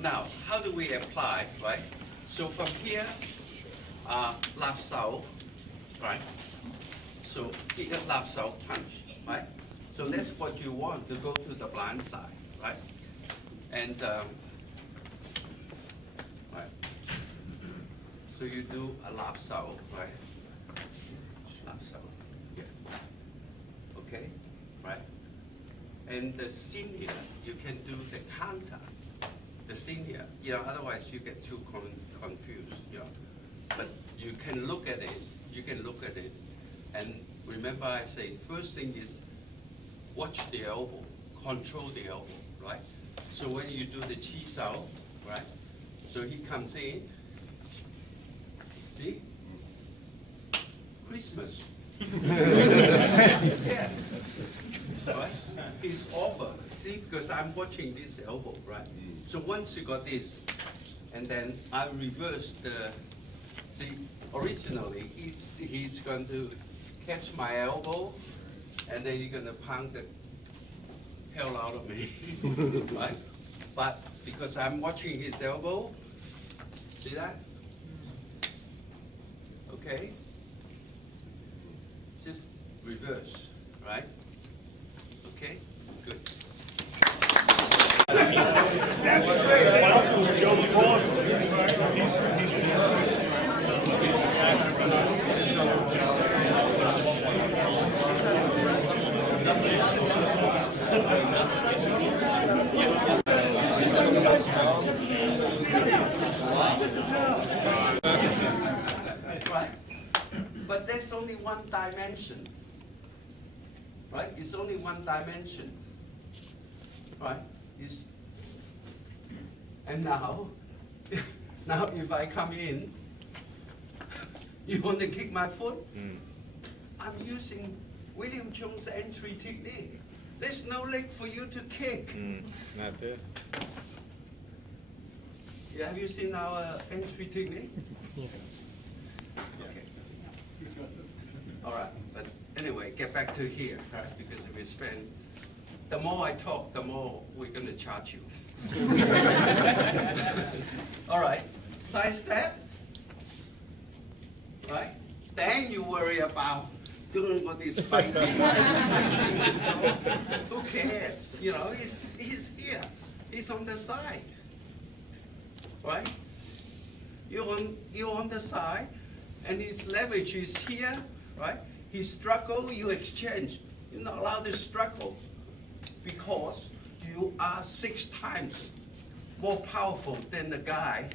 now how do we apply, right? So from here, left Sao, right? So here left Sao punch, right? So that's what you want to go to the blind side, right? And right. So you do a left Sao, right? Left Sao, yeah. Okay, right? And the senior, you can do the counter. The senior, otherwise you get too confused, But you can look at it, and remember I say, first thing is watch the elbow, control the elbow, right? So when you do the chi sao, right? So he comes in, see? Christmas. Yeah. Right? His offer, see, because I'm watching this elbow, right? So once you got this, and then I reverse the, see, originally he's going to catch my elbow, and then you're going to pound the hell out of me, right? But because I'm watching his elbow, see that? Okay? Just reverse, right? Okay, good. Right? But there's only one dimension. Right? It's only one dimension. Right? And now, if I come in, you want to kick my foot? I'm using William Jones' entry technique. There's no leg for you to kick. Not there. Yeah, have you seen our entry technique? Okay. All right, but anyway, get back to here, right? Because we spend, the more I talk, the more we're going to charge you. All right, side step, right? Then you worry about doing what is fighting. So, who cares? He's here. He's on the side, right? You're on the side, and his leverage is here, right? He struggle, you exchange. You're not allowed to struggle because you are 6 times more powerful than the guy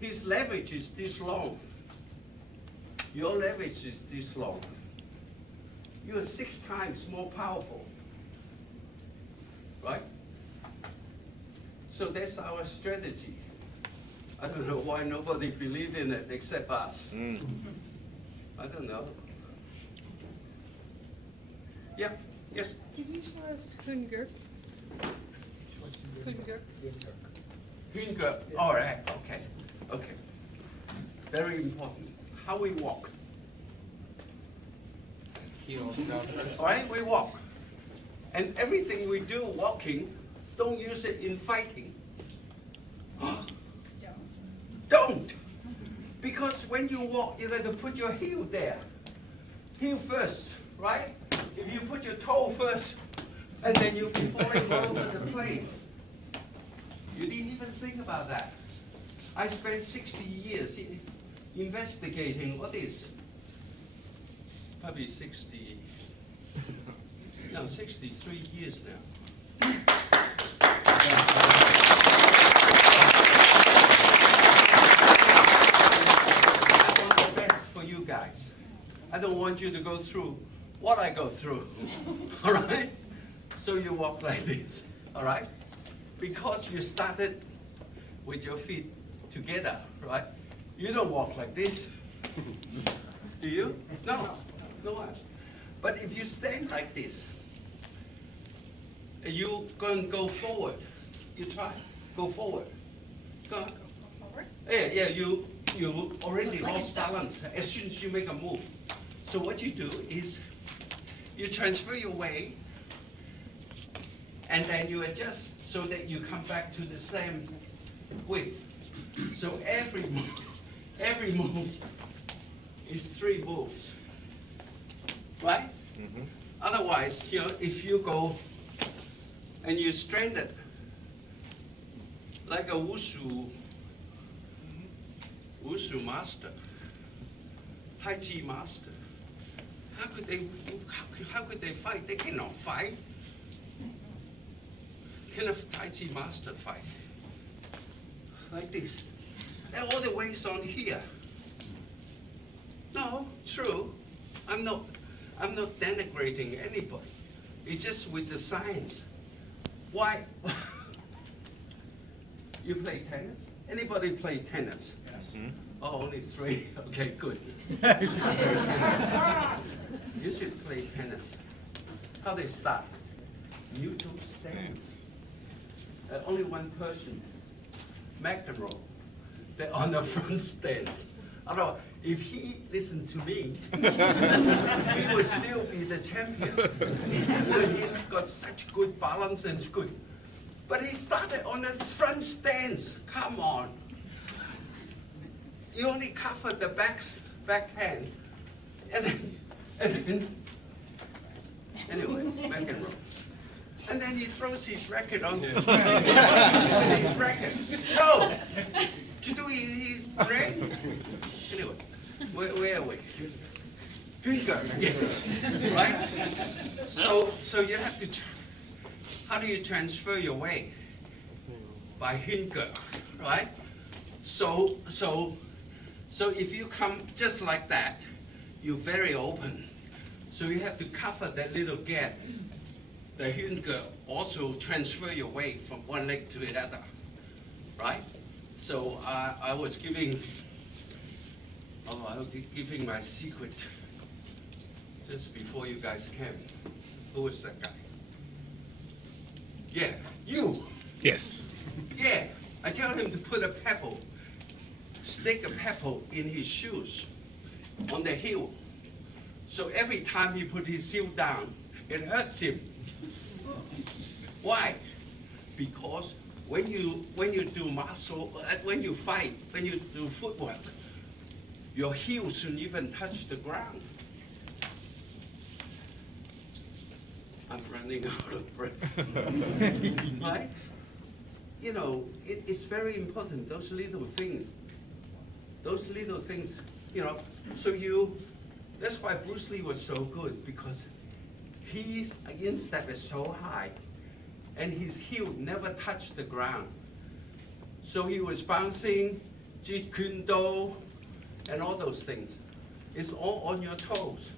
His leverage is this long. Your leverage is this long. You are 6 times more powerful, right? So that's our strategy. I don't know why nobody believes in it except us. I don't know. Yeah, yes. Could you show us Hunger? Hunger. Finger. All right. Okay. Okay. Very important. How we walk. All right. We walk, and everything we do walking, don't use it in fighting. Don't. Because when you walk, you got to put your heel there. Heel first, right? If you put your toe first, and then you'll be falling all over the place. You didn't even think about that. I spent 60 years investigating what is. Probably 63 years now. I want the best for you guys. I don't want you to go through what I go through. All right? So you walk like this. All right? Because you started with your feet together, right? You don't walk like this. Do you? No. No one. But if you stand like this, you go forward. You try. Go forward. Go on. Forward? Yeah, you already lost balance as soon as you make a move. So what you do is you transfer your weight and then you adjust so that you come back to the same width. So every move is 3 moves, right? Otherwise, if you go and you straighten it like a wushu master, Tai Chi master, how could they fight? They cannot fight. Can a Tai Chi master fight? Like this. And all the weights on here. No, true. I'm not denigrating anybody. It's just with the science. Why? You play tennis? Anybody play tennis? Yes. Oh, only 3. Okay, good. You should play tennis. How they start? Neutral stance. Only one person, McEnroe, they're on the front stance. Although, if he listened to me, he would still be the champion. He's got such good balance and it's good. But he started on the front stance. Come on. You only cover the backhand. And then anyway, McEnroe. And then he throws his racket on his racket. No! To do his brain. Anyway, where are we? Finger. Right? So you have to, how do you transfer your weight? By finger, right? So if you come just like that, you're very open. So you have to cover that little gap. The finger also transfer your weight from one leg to the other, right? So I was giving my secret just before you guys came. Who was that guy? Yeah, you. Yes. Yeah, I tell him to put a pebble, stick a pebble in his shoes, on the heel. So every time he put his heel down, it hurts him. Why? Because when you do muscle, when you fight, when you do footwork, your heel shouldn't even touch the ground. I'm running out of breath. Right? You know, it's very important, those little things. Those little things, so that's why Bruce Lee was so good, because his instep is so high, and his heel never touched the ground. So he was bouncing, Jeet Kune Do, and all those things. It's all on your toes,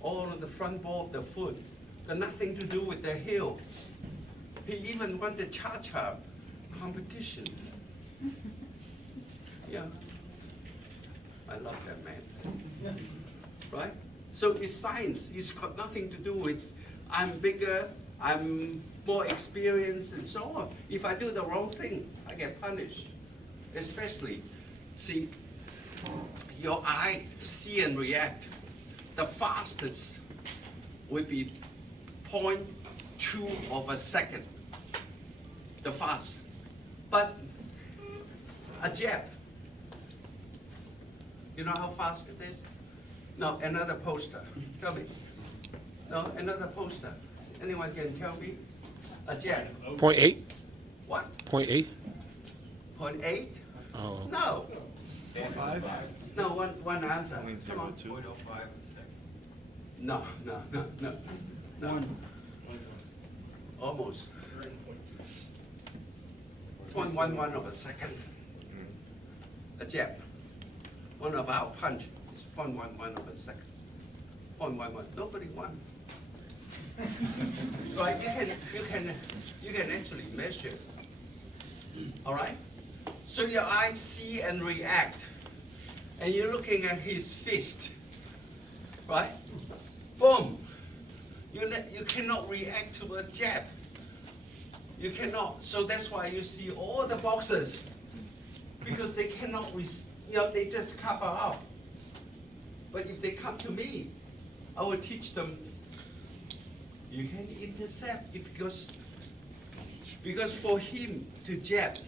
all on the front ball of the foot. Got nothing to do with the heel. He even won the cha-cha competition. Yeah. I love that man. Right? So it's science. It's got nothing to do with I'm bigger, I'm more experienced, and so on. If I do the wrong thing, I get punished. Especially, see, your eye see and react. The fastest would be 0.2 of a second. The fast. But a jab, you know how fast it is? No, another poster. Tell me. No, another poster. Anyone can tell me? A jab. 0.8? What? 0.8? 0.8? Oh. No. No, one answer. Come on. 0.05 No. Almost. 0.11 of a second. A jab. One of our punch is 0.11 of a second. 0.11. Nobody won. Right? You can actually measure. All right? So your eyes see and react, and you're looking at his fist. Right? Boom. You cannot react to a jab. You cannot. So that's why you see all the boxers, because they cannot, they just cover up. But if they come to me, I will teach them. You can intercept it because for him to jab,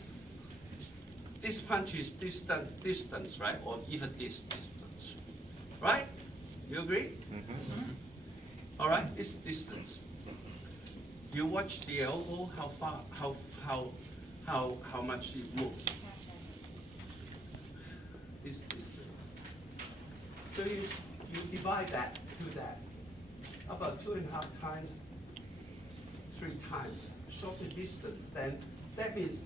this punch is distance, right? Or even this distance, right? You agree? Mm-hmm. All right, this distance. You watch the elbow, how far, how much it moves. This distance. So you divide that to that. About 2.5 times, 3 times shorter distance. Then that means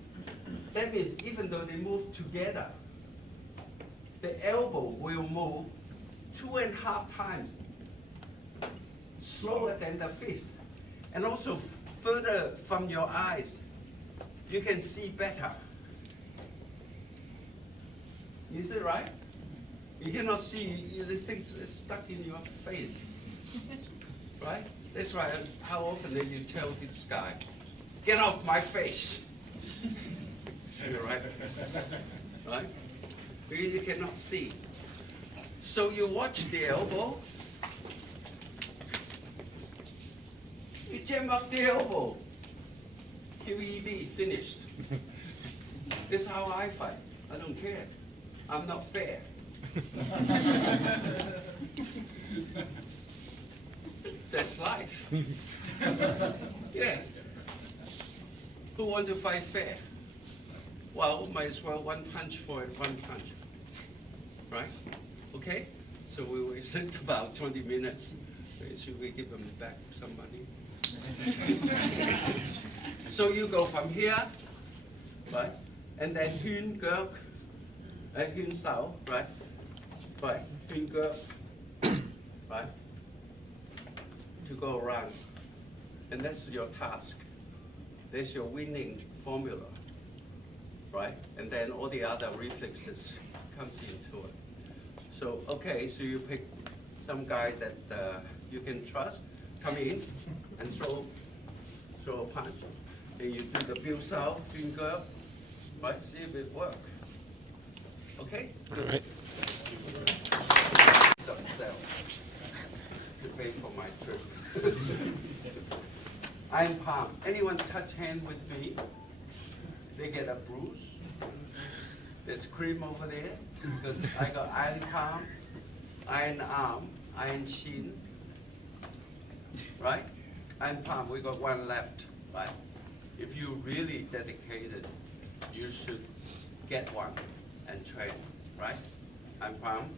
even though they move together, the elbow will move 2.5 times slower than the fist, and also further from your eyes, you can see better. Is it right? You cannot see, the things are stuck in your face. Right? That's right. How often do you tell this guy, get off my face? Right? Right? Because you cannot see. So you watch the elbow. You jam up the elbow. QED, finished. That's how I fight. I don't care. I'm not fair. That's life. Yeah. Who want to fight fair? Well, might as well one punch for it, one punch. Right? Okay? So we wasted about 20 minutes. Should we give them back some money? So you go from here, right? And then Hyun Gurk, Hyun Sao, right? Right, Hyun Gurk, right? To go around. And that's your task. That's your winning formula, right? And then all the other reflexes comes into it. So, okay, so you pick some guy that you can trust, come in and throw a punch. And you do the bill out, finger, right? See if it works. Okay? All right. Some sell to pay for my trip. Iron palm. Anyone touch hand with me? They get a bruise. There's cream over there because I got iron palm, iron arm, iron shin. Right? Iron palm. We got one left. Right? If you're really dedicated, you should get one and train. Right? Iron palm.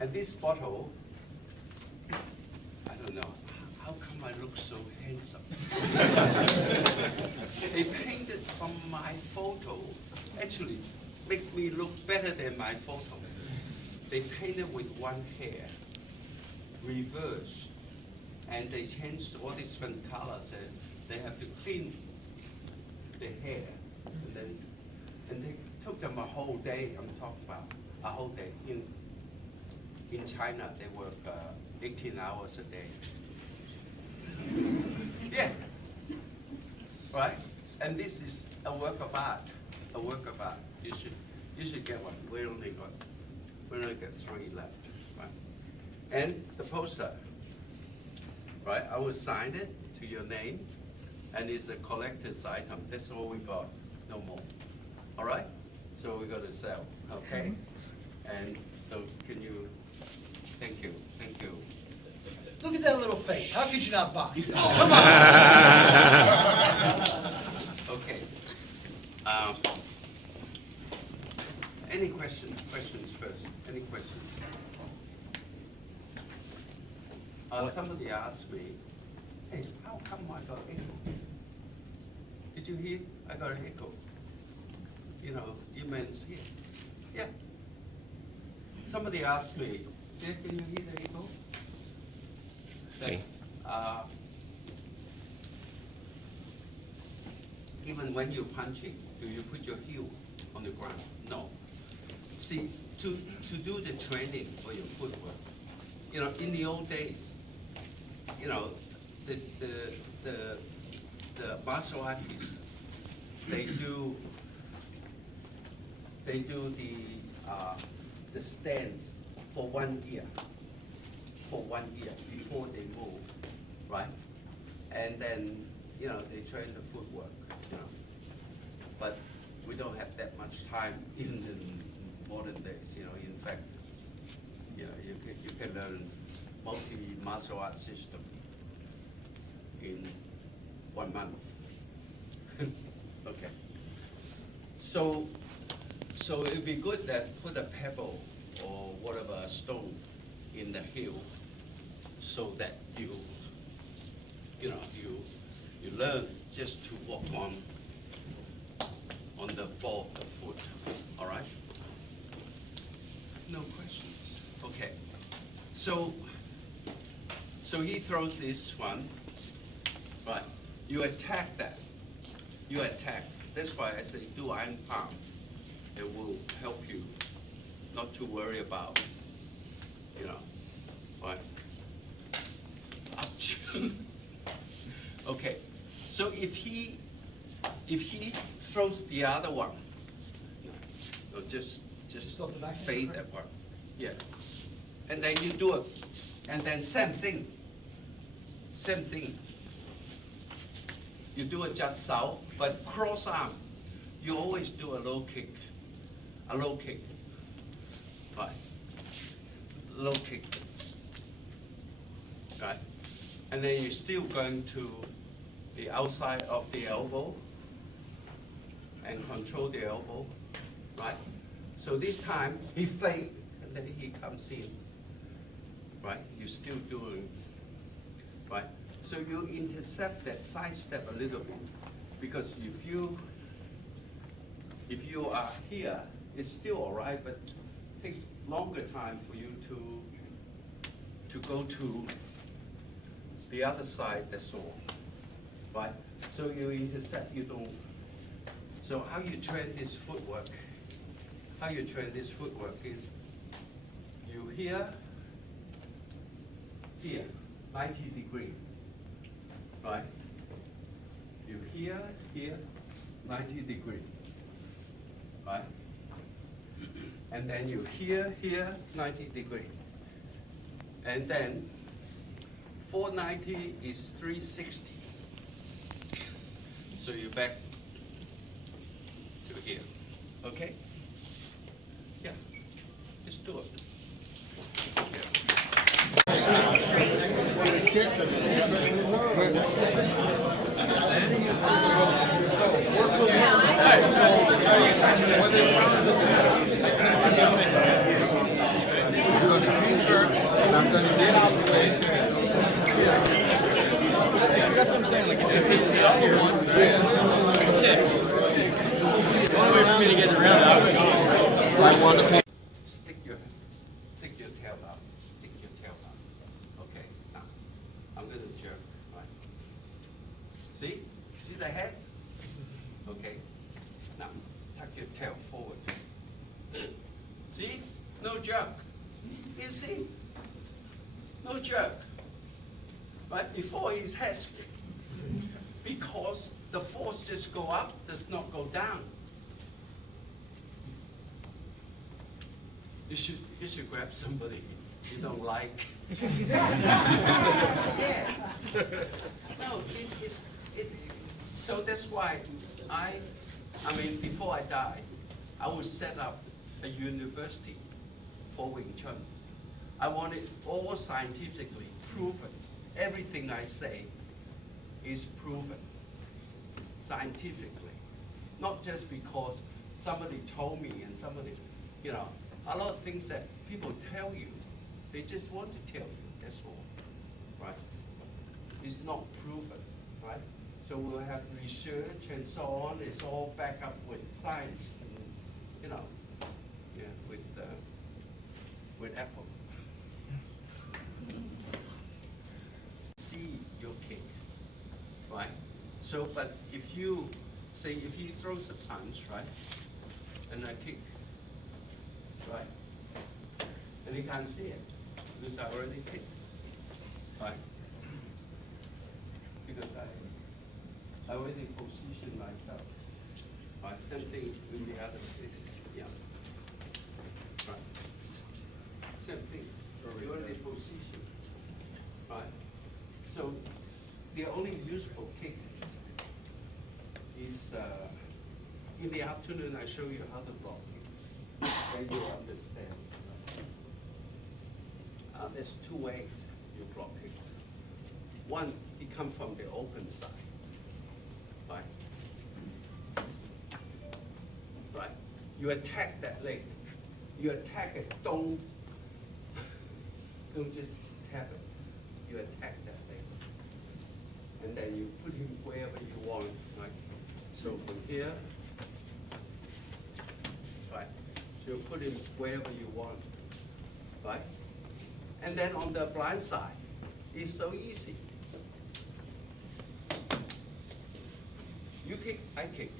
And this bottle, I don't know. How come I look so handsome? They painted from my photo. Actually, make me look better than my photo. They painted with one hair, reverse, and they changed all these different colors. And they have to clean the hair, and they took them a whole day. I'm talking about a whole day. In China, they work 18 hours a day. Yeah, right. And this is a work of art. A work of art. You should get one. We only got 3 left, right? And the poster, right? I will sign it to your name, and it's a collector's item. That's all we got. No more. All right. So we got to sell. Okay. And so can you? Thank you. Thank you. Look at that little face. How could you not buy? Oh, come on. Okay. Any questions? Questions first. Any questions? Somebody asked me, "Hey, how come I got echo? Did you hear? I got an echo. You know, you meant here. Yeah. Somebody asked me, "Yeah, can you hear the echo?" Okay. Even when you're punching, do you put your heel on the ground? No. See, to do the training for your footwork, you know, in the old days, you know, the martial artists, they do the stance for 1 year. For 1 year before they move, right? And then, you know, they train the footwork, you know. But we don't have that much time in the modern days, you know. In fact, you know, you can learn multi-martial art system in 1 month. Okay. So it'd be good that put a pebble or whatever, a stone in the heel, so that you learn just to walk on the ball of the foot. All right? No questions. Okay. So he throws this one, right? You attack that. You attack. That's why I say do iron palm. It will help you not to worry about, you know, right? Ouch. Okay. So if he throws the other one, no, just off the back hand, fade right? that one. Yeah. And then you do it, and then same thing. Same thing. You do a jut sao, but cross arm. You always do a low kick. A low kick. Right. Low kick. Right. And then you're still going to the outside of the elbow and control the elbow. Right? So this time he fade and then he comes in. Right? You're still doing. Right? So you intercept that side step a little bit, because if you are here, it's still all right, but it takes longer time for you to go to the other side. That's all, right? So you intercept. You don't. So how you train this footwork? How you train this footwork is you here, 90 degree. Right? You here, 90 degree. Right? And then you here, 90 degree. And then 490 is 360. So you're back to here. Okay? Yeah. Just do it. I'm going to get out the way. That's what I'm saying. Like, if this is the other one, the only way for me to get around it, I would I want to. Stick your tail out. Stick your tail out. Okay, now, I'm gonna jerk, right? See? See the head? Okay. Now, tuck your tail forward. See? No jerk. You see? No jerk. Right? Before his head, because the force just go up, does not go down. You should grab somebody you don't like. Yeah. No, so that's why I mean, before I die, I would set up a university for Wing Chun. I want it all scientifically proven. Everything I say is proven scientifically, not just because somebody told me and somebody, you know, a lot of things that people tell you, they just want to tell you, that's all, right? It's not proven, right? So we'll have research and so on, it's all backed up with science, and, you know, yeah, with Apple. See your kick, right? So, but if you, say, if he throws a punch, right, and I kick, right, and he can't see it, because I already kicked, right? Because I already positioned myself, right? Same thing with the other kicks, yeah. Right. Same thing, you already positioned, right? So the only useful kick is in the afternoon I show you how to block kicks, then you understand. There's two ways you block kicks. One, it comes from the open side, right? Right? You attack that leg. You attack it. Don't just tap it. You attack that leg. And then you put him wherever you want, right? So from here, right? So you put him wherever you want, right? And then on the blind side, it's so easy. You kick, I kick.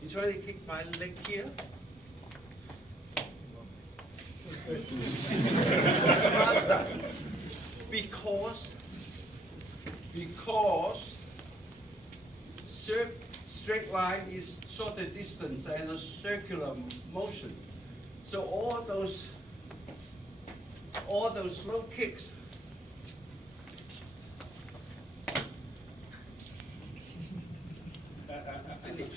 You try to kick my leg here. Faster. Because straight line is shorter distance and a circular motion. So all those low kicks finish.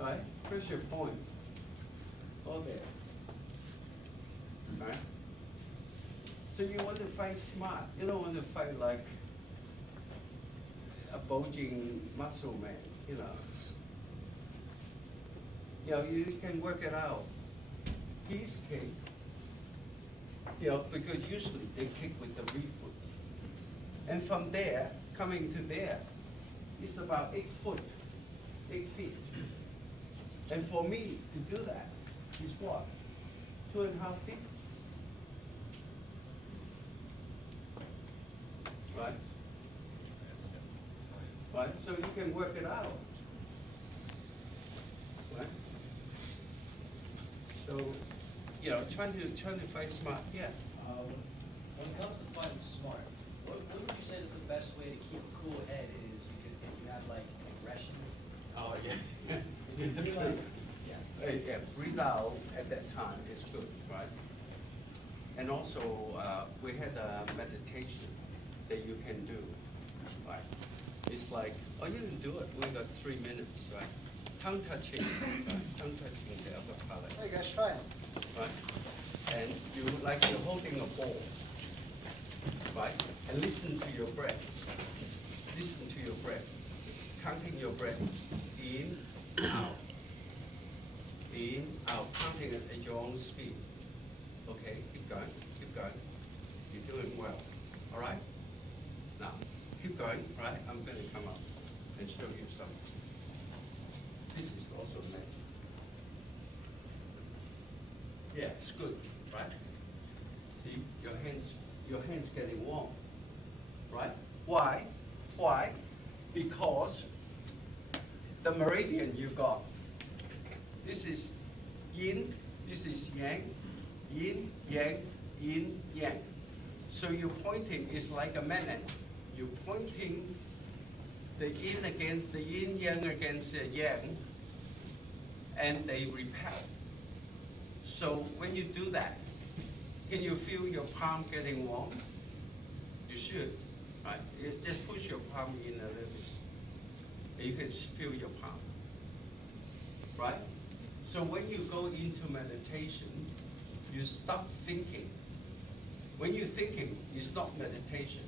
Right? Pressure point. All there. Right? So you want to fight smart. You don't want to fight like a bulging muscle man, you know. You know, you can work it out. His kick, you know, because usually they kick with the rear foot. And from there, coming to there, it's about 8 feet. And for me to do that is what? 2.5 feet? Right? Right? So you can work it out. Right? So, you know, trying to fight smart, yeah. When it comes to fighting smart, what would you say is the best way to keep a cool head is if you have like aggression? Oh, yeah. Yeah, breathe out at that time is good, right? And also, we had a meditation that you can do, right? It's like, oh, you can do it. We got 3 minutes, right? Tongue touching the upper palate. Hey, guys, try it. Right? And you like you're holding a ball, right? And listen to your breath. Listen to your breath. Counting your breath. In, out. In, out. Counting it at your own speed. Okay, keep going, keep going. You're doing well. All right? Now, keep going, right? I'm going to come up and show you something. This is also magic. Yeah, it's good, right? See, your hands getting warm, right? Why? Why? Because the meridian you got, this is yin, this is yang, yin, yang. So you're pointing is like a magnet. You're pointing the yin against the yin, yang against the yang, and they repel. So when you do that, can you feel your palm getting warm? You should, right? You just push your palm in a little bit. You can feel your palm, right? So when you go into meditation, you stop thinking. When you're thinking, it's not meditation,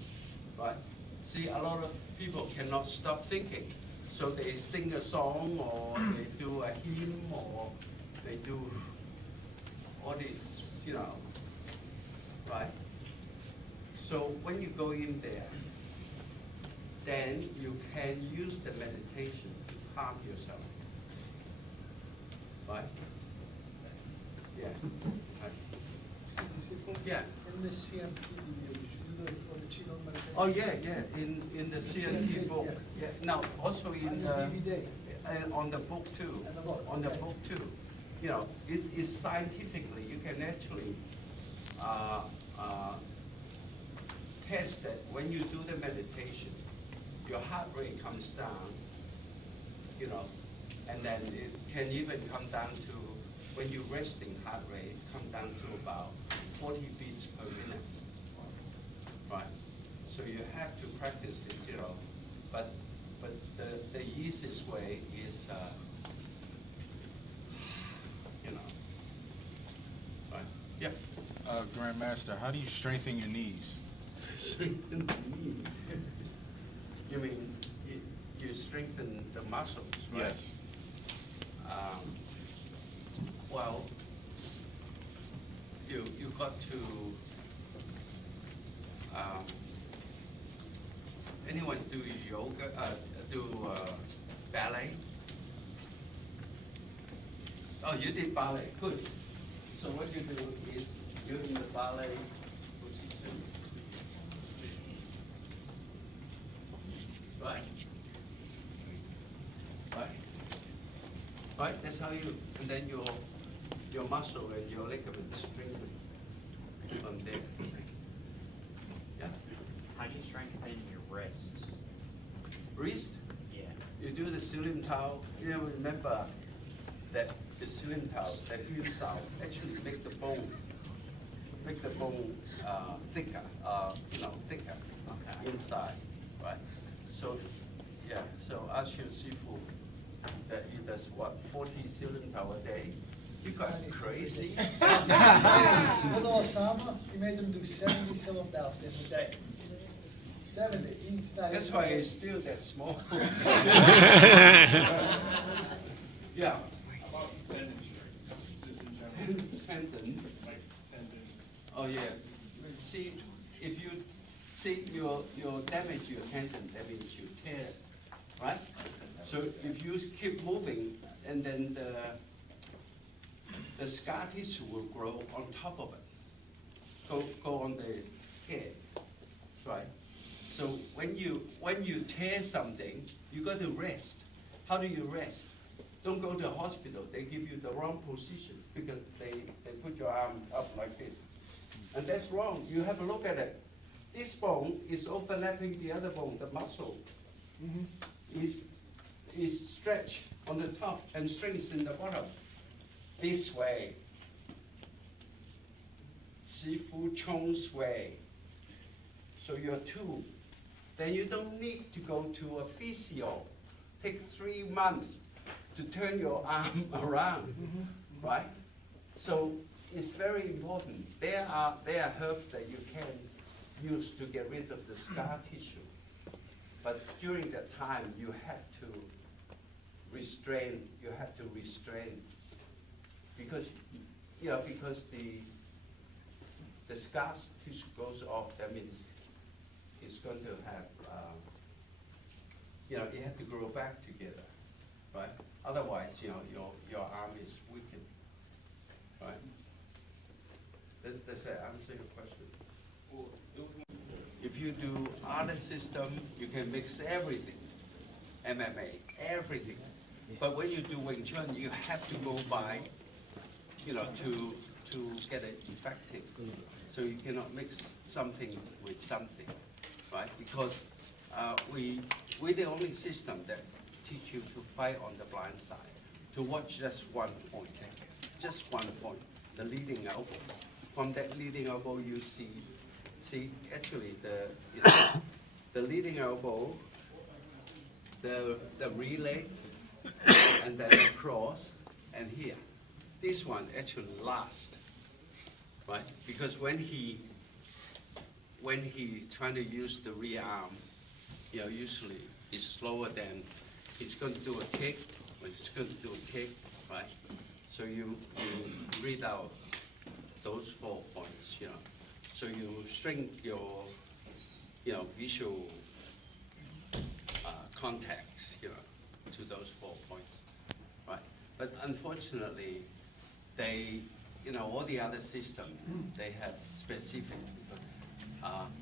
right? See, a lot of people cannot stop thinking. So they sing a song, or they do a hymn, or they do all this, you know, right? So when you go in there, then you can use the meditation to calm yourself, right? Yeah. Right. Yeah. In this CMT video, did you do the Qigong meditation? Oh, yeah. In the CMT book. Yeah. Yeah. Now, also in And the DVD. on the book too. And the book, On the okay. book too. You know, it's scientifically, you can actually test that when you do the meditation, your heart rate comes down, you know, and then it can even come down to, when you're resting, heart rate come down to about 40 beats per minute, right? So you have to practice it, you know, but the easiest way is, you know, right? Yep. Grandmaster, how do you strengthen your knees? Strengthen the knees. You mean you strengthen the muscles, right? Yes. Well, you got to. Anyone do yoga? Do ballet? Oh, you did ballet. Good. So what you do is you're in the ballet position. Right. Right. Right. That's how you, and then your muscle and your ligament strengthen from there. Yeah. How do you strengthen your wrists? Wrist. Yeah. You do the ceiling towel. You know, remember that the ceiling towel, that heel sound, actually make the bone thicker. Thicker inside, right? So, yeah. So ask your sifu that he does what, 40 ceiling towel a day. You got crazy. Little Osama, he made them do 70 syllables in a day. 70. He started. That's why it's still that small. Yeah. About tendon strength, just in general. Tendon. Like tendons. Oh yeah. See, if you see your damage your tendon, that means you tear it, right? So if you keep moving, and then the scar tissue will grow on top of it. Go on the tear, right? So when you tear something, you got to rest. How do you rest? Don't go to the hospital. They give you the wrong position because they put your arm up like this. And that's wrong. You have a look at it. This bone is overlapping the other bone, the muscle. Is stretched on the top and strings in the bottom. This way. Shifu Chong's way. So you're two. Then you don't need to go to a physio. Take 3 months to turn your arm around, right? So it's very important. There are herbs that you can use to get rid of the scar tissue. But during that time, you have to restrain. Because, because the scar tissue goes off, that means it's going to have, it has to grow back together, right? Otherwise, your arm is weakened, right? Does that answer your question? If you do other system, you can mix everything, MMA, everything. But when you do Wing Chun, you have to go by, to get it effective. So you cannot mix something with something, right? Because we're the only system that teach you to fight on the blind side, to watch just one point, the leading elbow. From that leading elbow, you see actually the leading elbow, the relay, and then the cross, and here. This one actually last, right? Because when he's trying to use the rear arm, usually it's slower than he's going to do a kick, or he's going to do a kick, right? So you read out those 4 points, So you shrink your, visual contacts, to those 4 points, right? But unfortunately, they, all the other systems, they have specific,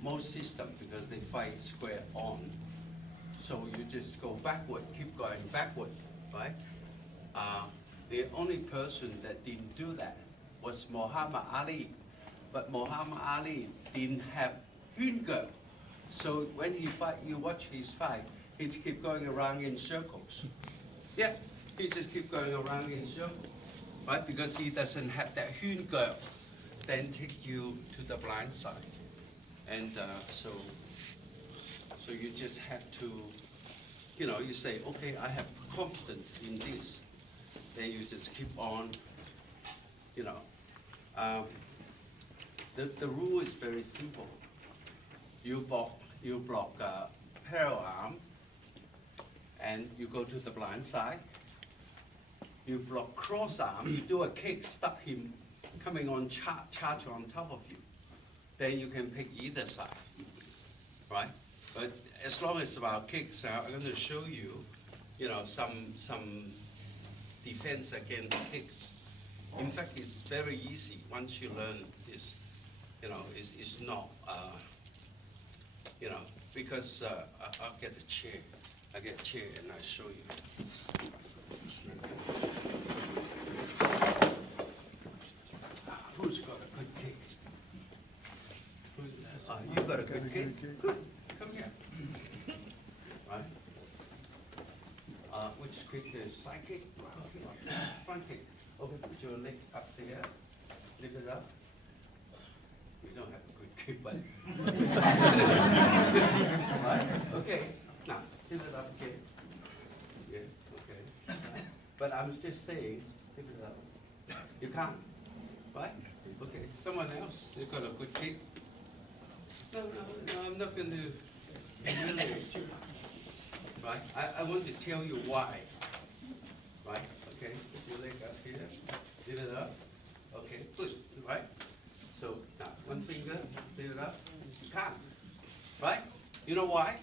most systems, because they fight square on, so you just go backward, keep going backward, right? The only person that didn't do that was Muhammad Ali, but Muhammad Ali didn't have Hünger. So when he fight, you watch his fight, he keep going around in circles. Yeah, he just keep going around in circles, right? Because he doesn't have that Hünger, then take you to the blind side. And so you just have to, you say, okay, I have confidence in this. Then you just keep on, The rule is very simple. You block parallel arm, and you go to the blind side. You block cross arm, you do a kick, stop him coming on charge on top of you. Then you can pick either side, right? But as long as about kicks, I'm going to show you, some defense against kicks. In fact, it's very easy once you learn this. It's not, because I'll get a chair. I get a chair and I show you. Who's got a good kick? You got a good kick? Good. Come here. Right? Which kick is side kick? Front kick. Okay, put your leg up there. Lift it up. We don't have a good kick, but. Right? Okay. Now, lift it up again. Yeah, okay. But I'm just saying, lift it up. You can't. Right? Okay. Someone else, you got a good kick. No, I'm not going to humiliate you. Right? I want to tell you why. Right? Okay. Put your leg up here. Lift it up. Okay. Good. Right? So now one finger, lift it up. You can't. Right? You know why?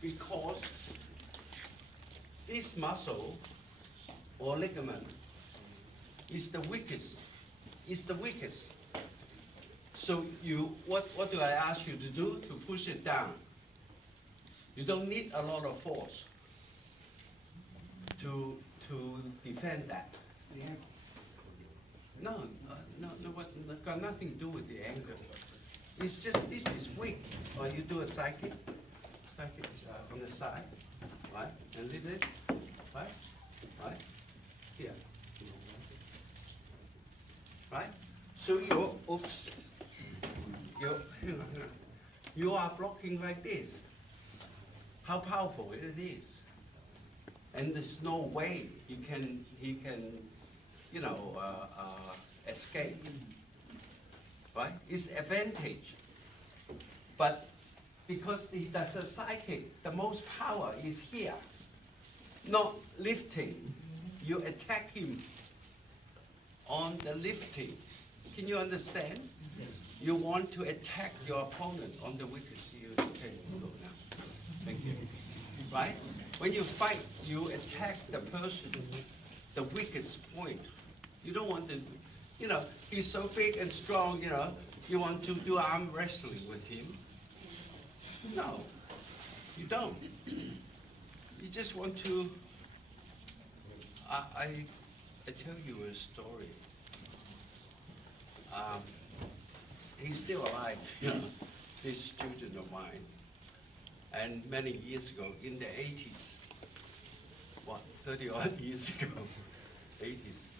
Because this muscle or ligament is the weakest. It's the weakest. So what do I ask you to do? To push it down. You don't need a lot of force to defend that. No, got nothing to do with the angle. It's just, this is weak. Or you do a side kick from the side, right? And leave it, right? Here. Right? So you are blocking like this. How powerful it is. And there's no way he can escape. Right? It's advantage. But because he does a side kick, the most power is here. Not lifting. You attack him on the lifting. Can you understand? You want to attack your opponent on the weakest. You can go now. Thank you. Right? When you fight, you attack the person, the weakest point. You don't want to you know, he's so big and strong, you know, you want to do arm wrestling with him? No, you don't. You just want to, I tell you a story. He's still alive, you know, he's a student of mine. And many years ago, in the 80s, 30 odd years ago, 80s,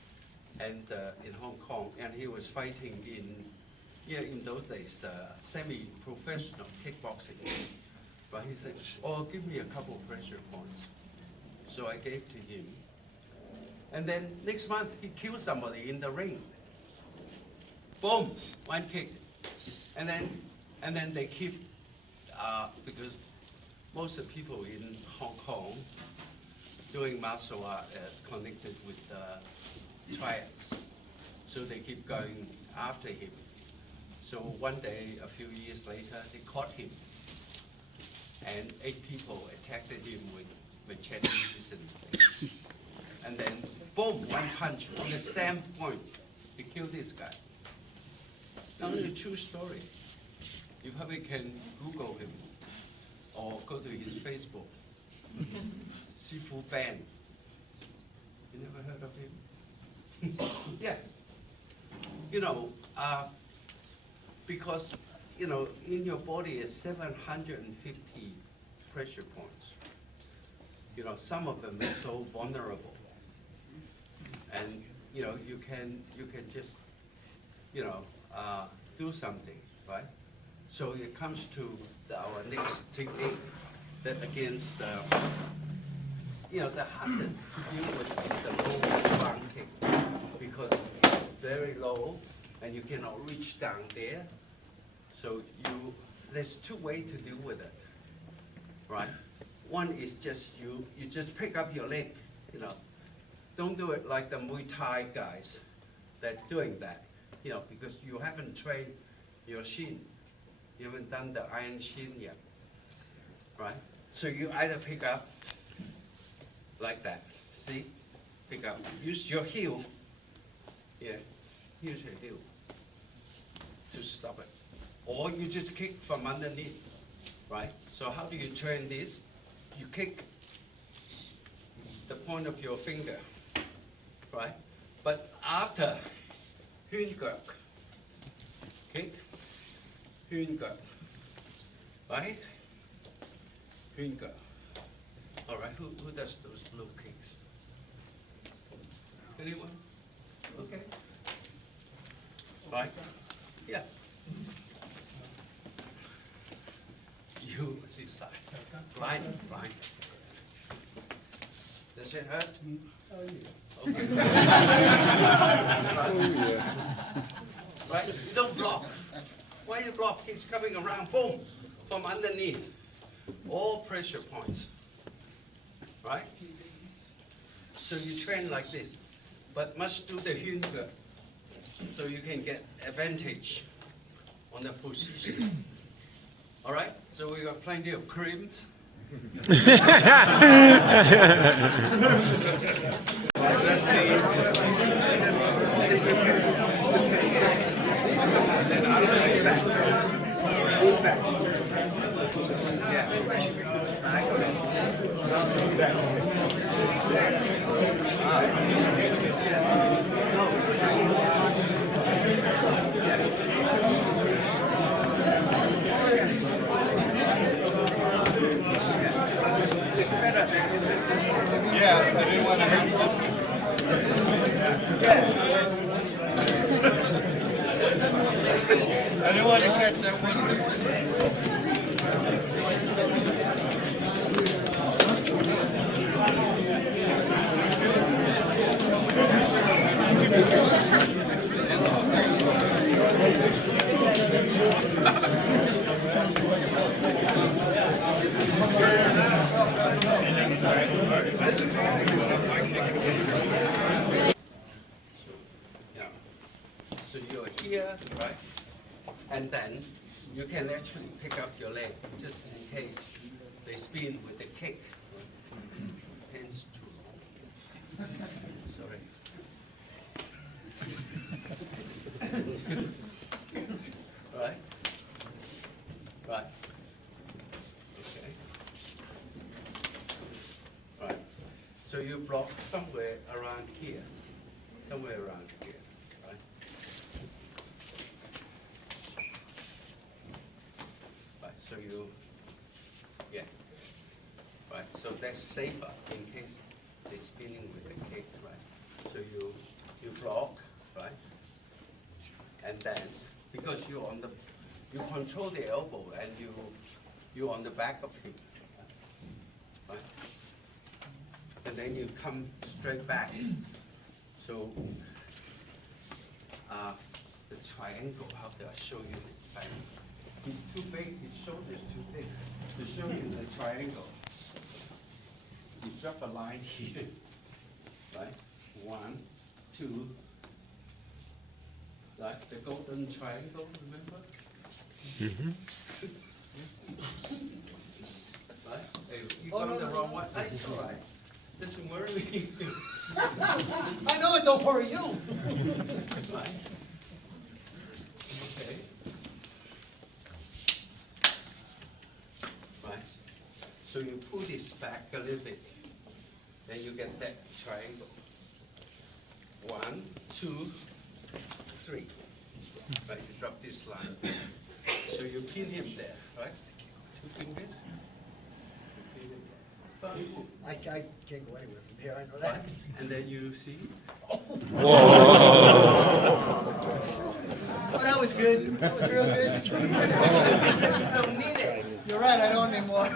and in Hong Kong, and he was fighting in those days, semi-professional kickboxing. But he said, oh, give me a couple of pressure points. So I gave to him. And then next month, he killed somebody in the ring. Boom, one kick. And then they keep, because most of the people in Hong Kong doing martial art connected with triads. So they keep going after him. So one day, a few years later, they caught him. And 8 people attacked him with machetes and things. And then, boom, one punch on the same point. He killed this guy. Now, it's a true story. You probably can Google him or go to his Facebook. Sifu Ban. You never heard of him? Yeah. You know, because, you know, in your body is 750 pressure points. You know, some of them are so vulnerable. And, you know, you can just, you know, do something, right? So it comes to our next technique that against, you know, the hardest to deal with the low front kick because it's very low and you cannot reach down there. So there's 2 ways to deal with it, right? One is just you just pick up your leg, you know. Don't do it like the Muay Thai guys that doing that, you know, because you haven't trained your shin. You haven't done the iron shin yet, right? So you either pick up like that, see? Pick up, use your heel, yeah, use your heel to stop it. Or you just kick from underneath, right? So how do you train this? You kick the point of your finger, right? But after Footwork, kick, Footwork, right? Footwork. All right, who does those low kicks? Anyone? Okay. Right? Yeah. You this side. Blind. Does it hurt? Oh, yeah. Okay. Right? You don't block. Why you block? He's coming around, boom, from underneath. All pressure points. Right? So you train like this, but must do the Footwork so you can get advantage on the position. All right? So we got plenty of creams. Yeah, I didn't want to hurt you. I didn't want to catch that one. So you're here, right? And then you can actually pick up your leg just in case they spin with the kick. Hands too long. Sorry. Right? Right. Okay. Right. So you block somewhere around here. Somewhere around here. Right? Right. So you, yeah. Right. So that's safer in case they're spinning with the cake. Right. So you block. Right. And then, because you're on the, you control the elbow and you're on the back of him, right? And then you come straight back. So, the triangle, how do I show you the triangle? He's too big, his shoulder's too big. To show you the triangle, you drop a line here, right? 1, 2, like the golden triangle, remember? Right? Hey, you got the wrong one. That's all right. Doesn't worry me. I know it don't worry you. Right? Okay. Right. So you pull this back a little bit. Then you get that triangle. 1, 2, 3. Right, you drop this line. So you pin him there, right? 2 fingers. You pin him there. I can't go anywhere from here, I know Right? that. And then you see. Oh, that was good. That was real good. You don't need it. You're right, I don't anymore.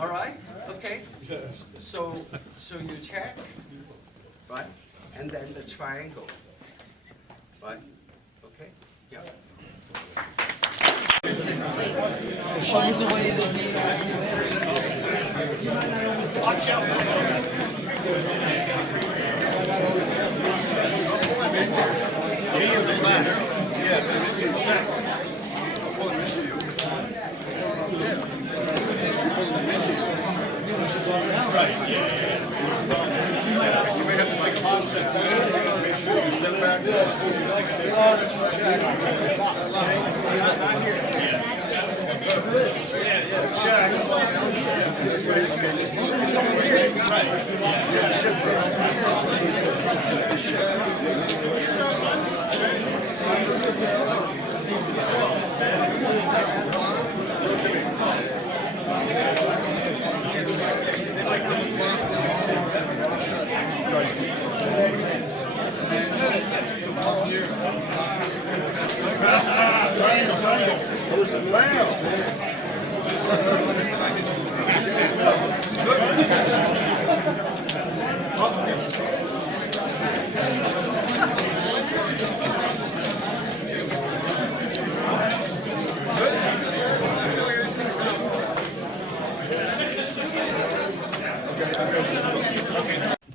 All right? Okay. So you check, right? And then the triangle. Right? Okay? Yeah.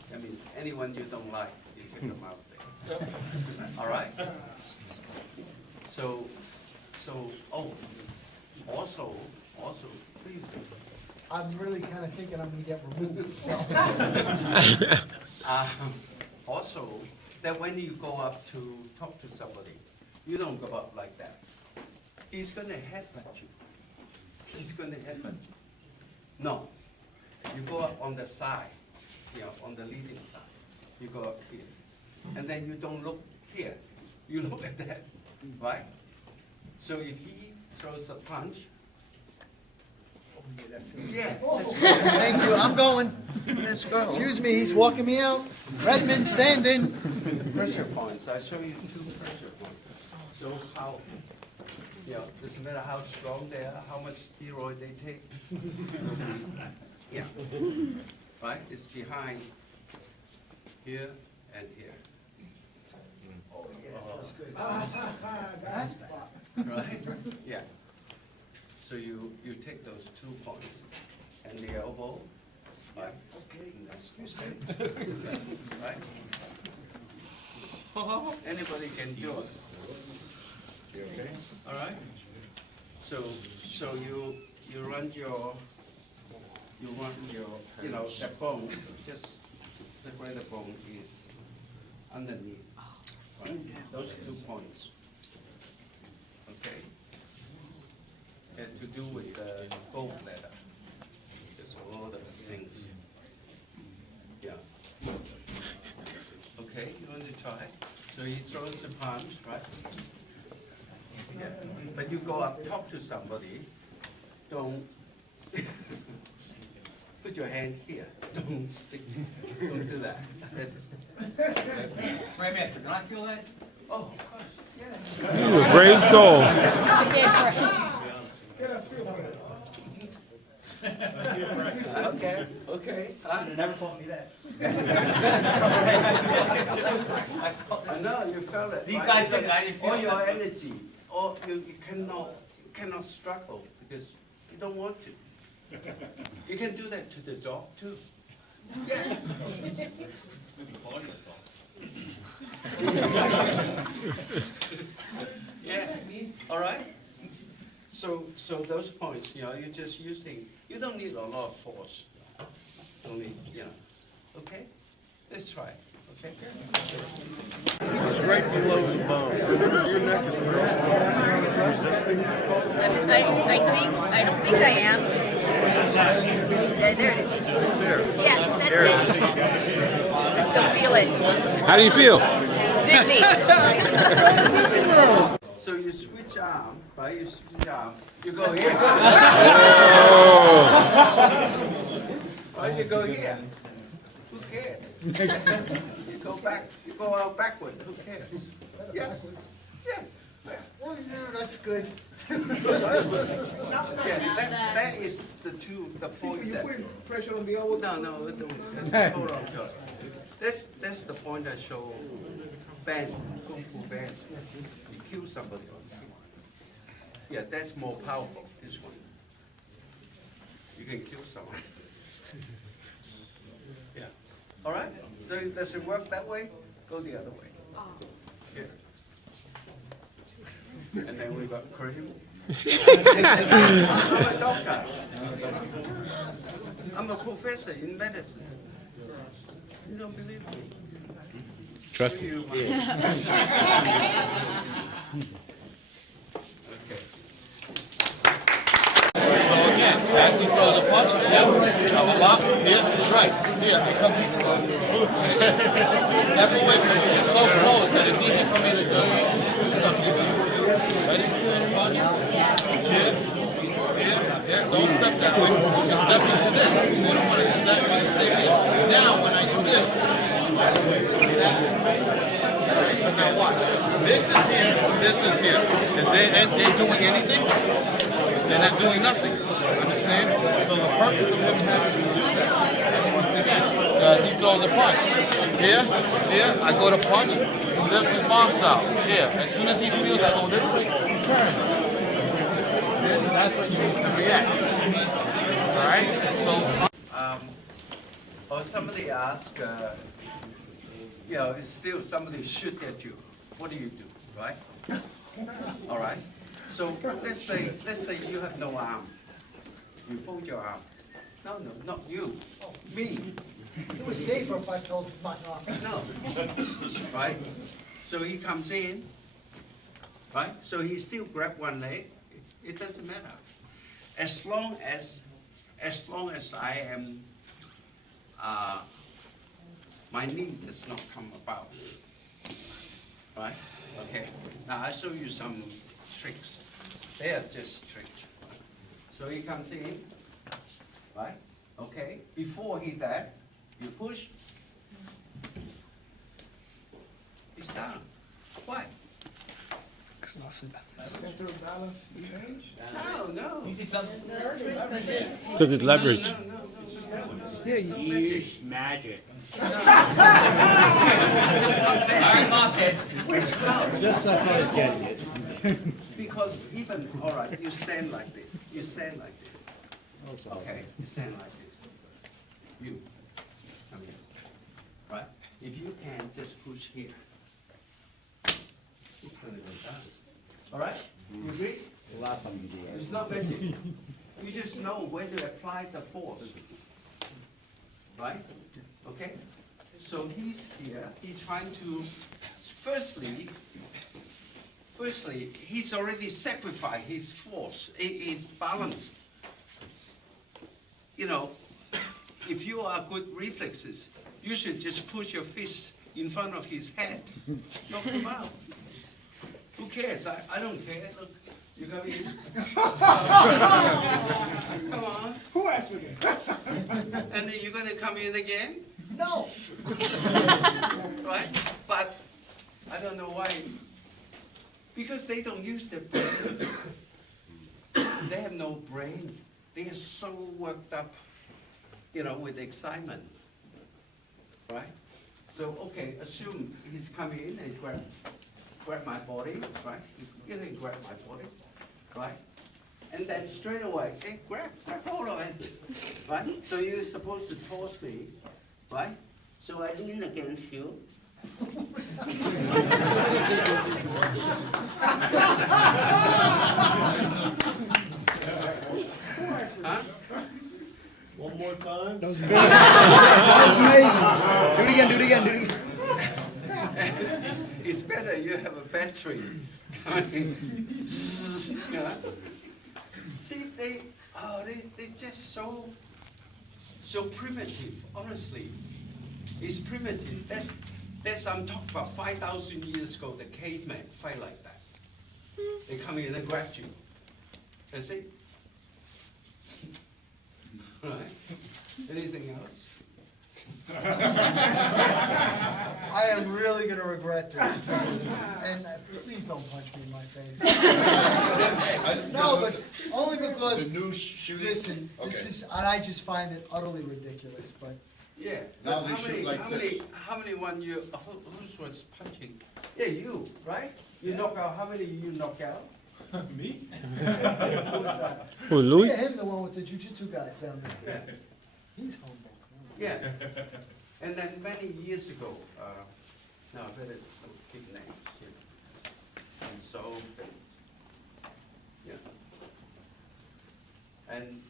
That means anyone you don't like, you take them out there. All right? So, also, please. I'm really kind of thinking I'm gonna get removed, so. Also, that when you go up to talk to somebody, you don't go up like that. He's gonna headbutt you. He's gonna headbutt you. No, you go up on the side, on the leading side. You go up here. And then you don't look here. You look at that, right? So if he throws a punch, yeah, let's go. Thank you, I'm going. Let's go. Excuse me, he's walking me out. Redmond standing. Pressure points. I'll show you 2 pressure points. So how, doesn't matter how strong they are, how much steroid they take. Yeah. Right? It's behind here and here. Oh, yeah, that's good. That's bad. Right? Yeah. So you take those 2 points and the elbow. Right? Okay, excuse me. Right? Anybody can do it. Okay? All right? So you run your, that bone, just where the bone is underneath. Right? Those 2 points. Okay? And to do with the gold letter. There's all the things. Yeah. Okay, you want to try? So he throws the punch, right? Yeah. But you go up, talk to somebody. Don't put your hand here. Don't stick. Don't do that. That's it. Right, Master, can I feel that? Oh, of course. Yeah. You a brave soul. Okay. Okay. You never told me that. I know you felt it. These right? guys think I didn't feel all it, your that's what- energy. Or you cannot struggle because you don't want to. You can do that to the dog too. Yeah. Yeah. All right. So those points, you're just using. You don't need a lot of force. Don't need, Okay. Let's try. Okay. It's right below the bone. Your neck is real strong. I don't think I am. Yeah, there it is. Yeah, that's it. I still feel it. How do you feel? Dizzy. So you switch arm, right? You switch arm. You go here. Right? You go here. Who cares? You go back. You go out backward. Who cares? Yeah. Yes. Oh, yeah, that's good. Yeah. That is the point that. Pressure on the elbow. No. That's hold on to it. That's the point I show. Bend, kung fu bend. You kill somebody. Yeah, that's more powerful. This one. You can kill someone. Yeah. All right. So does it work that way? Go the other way. Here. And then we got cream. I'm a doctor. I'm a professor in medicine. You don't believe me? Trust me. You. Okay. So again, as he throws a punch, I'm a lock, here, strike, here, I come here. Step away from me. You're so close that it's easy for me to just do something to you. Ready? Punch. Jib. Here. Don't step that way. You step into this. You don't want to do that. You want to stay here. Now, when I do this, step away. See that? Alright, so now watch. This is here. This is here. Is they doing anything? They're not doing nothing. Understand? So the purpose of him having to do that, once again, he throws a punch. Here, I go to punch, he lifts his box out. Here, as soon as he feels I go this way, he turns. That's when you need to react. Alright? So or somebody ask, still somebody shoot at you. What do you do, right? All right. So let's say you have no arm. You fold your arm. No, not you. Me. It was safer if I told my arm. No. Right? So he comes in. Right? So he still grab one leg. It doesn't matter. As long as I am my knee does not come about. Right? Okay. Now I'll show you some tricks. They are just tricks. So he comes in, right? Okay. Before he that, you push. He's down. Why? center of balance change? No. You did something? Took his leverage. No. Yeah, Use magic. All right, Mom, Ted. Just so far as getting it. Because even, all right, you stand like this. You stand like this. Okay, you stand like this. You. Come here. Right? If you can, just push here. It's going to go down. All right? You agree? The last time you did It's not magic. You just know where to apply the force. Right? Okay? So he's here. He's trying to firstly, he's already sacrificed his force, his balance. You know, if you are good reflexes, you should just push your fist in front of his head, knock him out. Who cares? I don't care. Look, you come in. Come on. Who asked me that? And then you're going to come in again? No. Right? But I don't know why. Because they don't use their brains. They have no brains. They are so worked up, you know, with excitement. Right? So, okay, assume he's coming in and grab my body, right? He's going to grab my body, right? And then straight away, hey, grab hold of it, right? So you're supposed to toss me, right? So I lean against you. Huh? One more time. That was amazing. Do it again, do it again, do it again. It's better you have a battery. Yeah. See, they're just so primitive. Honestly, it's primitive. That's I'm talking about 5,000 years ago. The cavemen fight like that. They come in and grab you. That's it. Right. Anything else? I am really gonna regret this. And please don't punch me in my face. No, but only because, The new shooting? listen, this Okay. is, and I just find it utterly ridiculous, but Yeah. Now But they shoot like this. How many one you? Who was punching? Yeah, you, right? You knock out. How many you knock out? Me? Who was that? Who, Louis? yeah, him, the one with the jujitsu guys down there. Yeah. He's humble. Yeah. And then many years ago, no, I better keep names here. And so famous. Yeah. And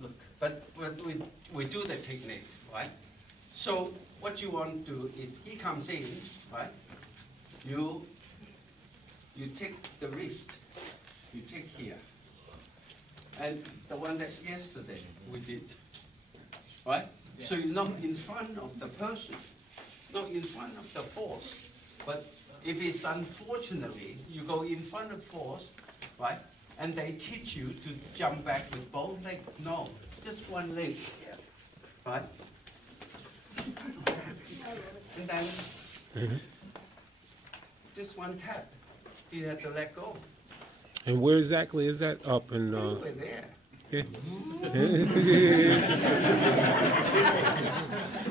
look, but we do the technique, right? So what you want to do is he comes in, right? You take the wrist, you take here. And the one that yesterday we did, right? Yeah. So you're not in front of the person, not in front of the force. But if it's unfortunately, you go in front of force, right? And they teach you to jump back with both legs. No, just one leg, right? And then just one tap. You have to let go. And where exactly is that? Up in, Anyway, there.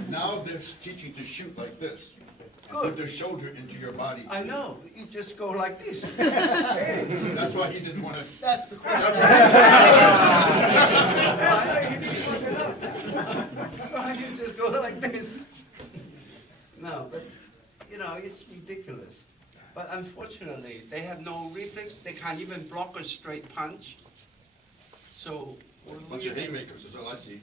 Now they're teaching to shoot like this. And Good. put their shoulder into your body. I know, you just go like this. That's why he didn't want to. That's the question. You just go like this. No, but, you know, it's ridiculous. But unfortunately, they have no reflex. They can't even block a straight punch. So, Bunch of haymakers, is all I see.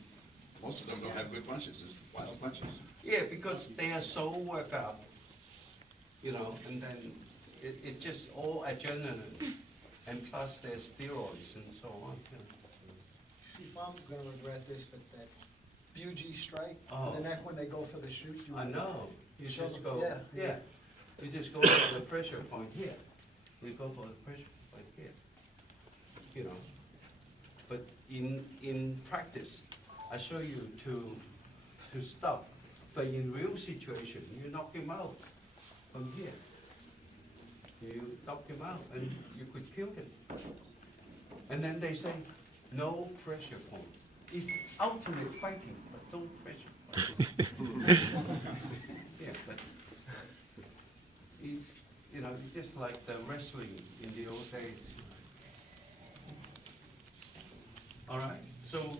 Most of them don't have good punches, just wild punches. yeah, because they are so worked up, you know, and then it's just all adrenaline, and plus there's steroids and so on. See, if I'm gonna regret this, but that bugee strike, Oh. the neck when they go for the shoot. I know. You show just them- go, yeah. yeah. You just go for the pressure point here. We go for the pressure point here. You know. But in practice, I show you to stop. But in real situation, you knock him out from here. You knock him out and you could kill him. And then they say, no pressure points. It's ultimate fighting, but no pressure points. Yeah, but it's, you know, it's just like the wrestling in the old days. All right, so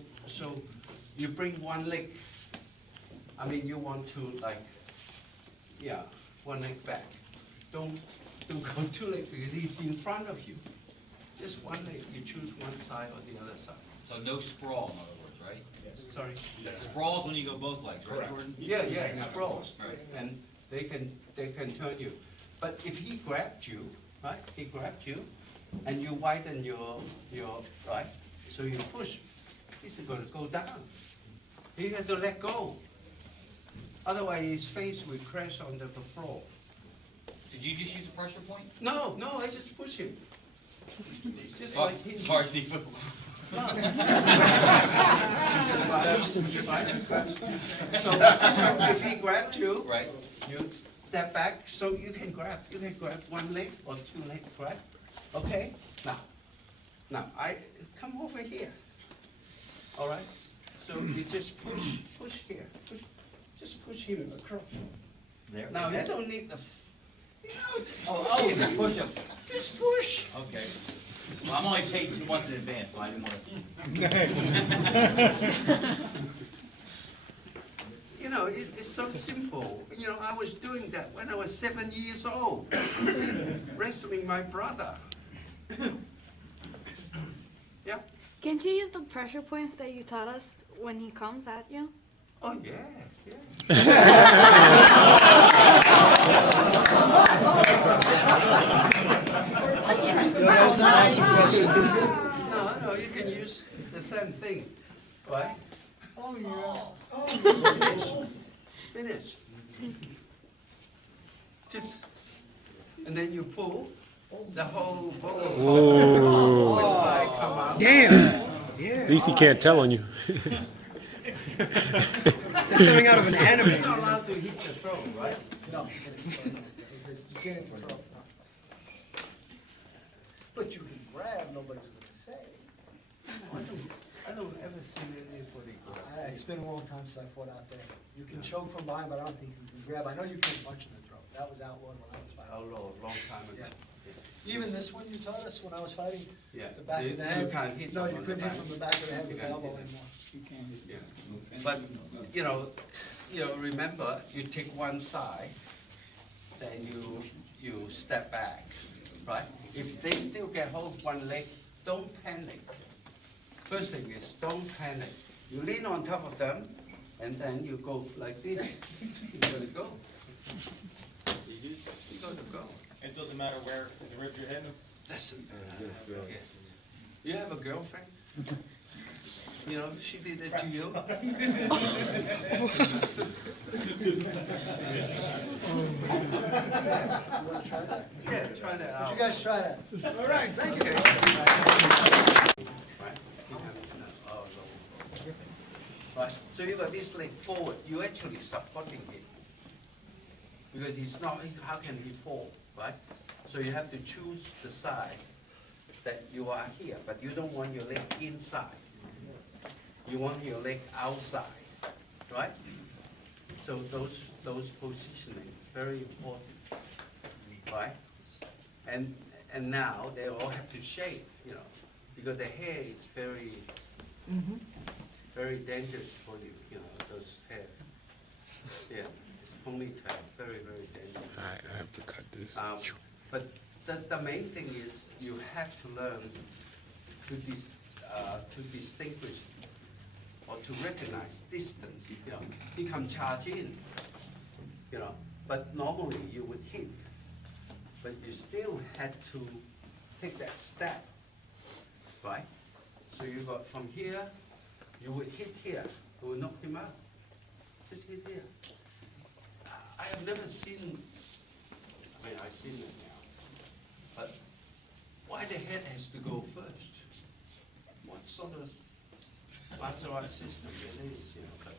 you bring one leg. I mean, you want to like, yeah, one leg back. Don't go two legs because he's in front of you. Just one leg. You choose one side or the other side. So no sprawl, in other words, right? sorry. The sprawls when you go both legs, right, Jordan? Yeah, yeah, sprawls, Right. and they can turn you. But if he grabbed you, right, he grabbed you, and you widen your, right, so you push, he's gonna go down. You have to let go. Otherwise, his face will crash on the floor. Did you just use a pressure point? No, I just push him. Just Oh, like he. sorry, seafood. So if he grabbed you, Right. you step back, so you can grab one leg or two leg grab. Okay? Now I come over here. All right? So you just push here. Just push him across. There. Now you don't need the Just push him. just push. Okay. Well, I'm only paid once in advance, so I didn't want to. You know, it's so simple. You know, I was doing that when I was 7 years old, wrestling my brother. Yeah. Can't you use the pressure points that you taught us when he comes at you? Oh yeah. That was an awesome question. No, you can use the same thing, right? Oh, yeah. Finish. Just, and then you pull the whole ball. Whoa. When I come out. Damn. At least he can't tell on you. It's something out of an anime. You're not allowed to hit the throat, right? No, you can't even throw. But you can grab, nobody's gonna say. I don't ever see anybody grab. It's been a long time since I fought out there. You can choke from behind, but I don't think you can grab. I know you can punch in the throat. That was outlawed when I was fighting. Oh, long time ago. Even this one you taught us when I was fighting, Yeah. the back You- of the you head. can't hit No, them you on the couldn't hit back. from the back of the head You with the can't elbow hit them. anymore. Yeah. But, you know, remember, you take one side, then you step back, right? If they still get hold of one leg, don't panic. First thing is, don't panic. You lean on top of them, and then you go like this. You gotta go. You gotta go. It doesn't matter where the ribs you're hitting. Doesn't matter. Yes. You have a girlfriend? You know, she did it to you. You wanna try that? Yeah, try that out. Would you guys try that? All right, thank you. Right, so you got this leg forward, you actually supporting him. Because he's not, how can he fall, right? So you have to choose the side that you are here, but you don't want your leg inside. You want your leg outside, right? So those positioning, very important, right? And now they all have to shave, you know, because the hair is very, very dangerous for you, you know, those hair. Yeah, it's ponytail, very, very dangerous. I have to cut this. But the main thing is you have to learn to distinguish or to recognize distance, you know. He can charge in, you know, but normally you would hit, but you still had to take that step, right? So you got from here, you would hit here, you would knock him out. Just hit here. I have never seen, I mean, I've seen it now, but why the head has to go first? What sort of martial arts system it is, you know, but,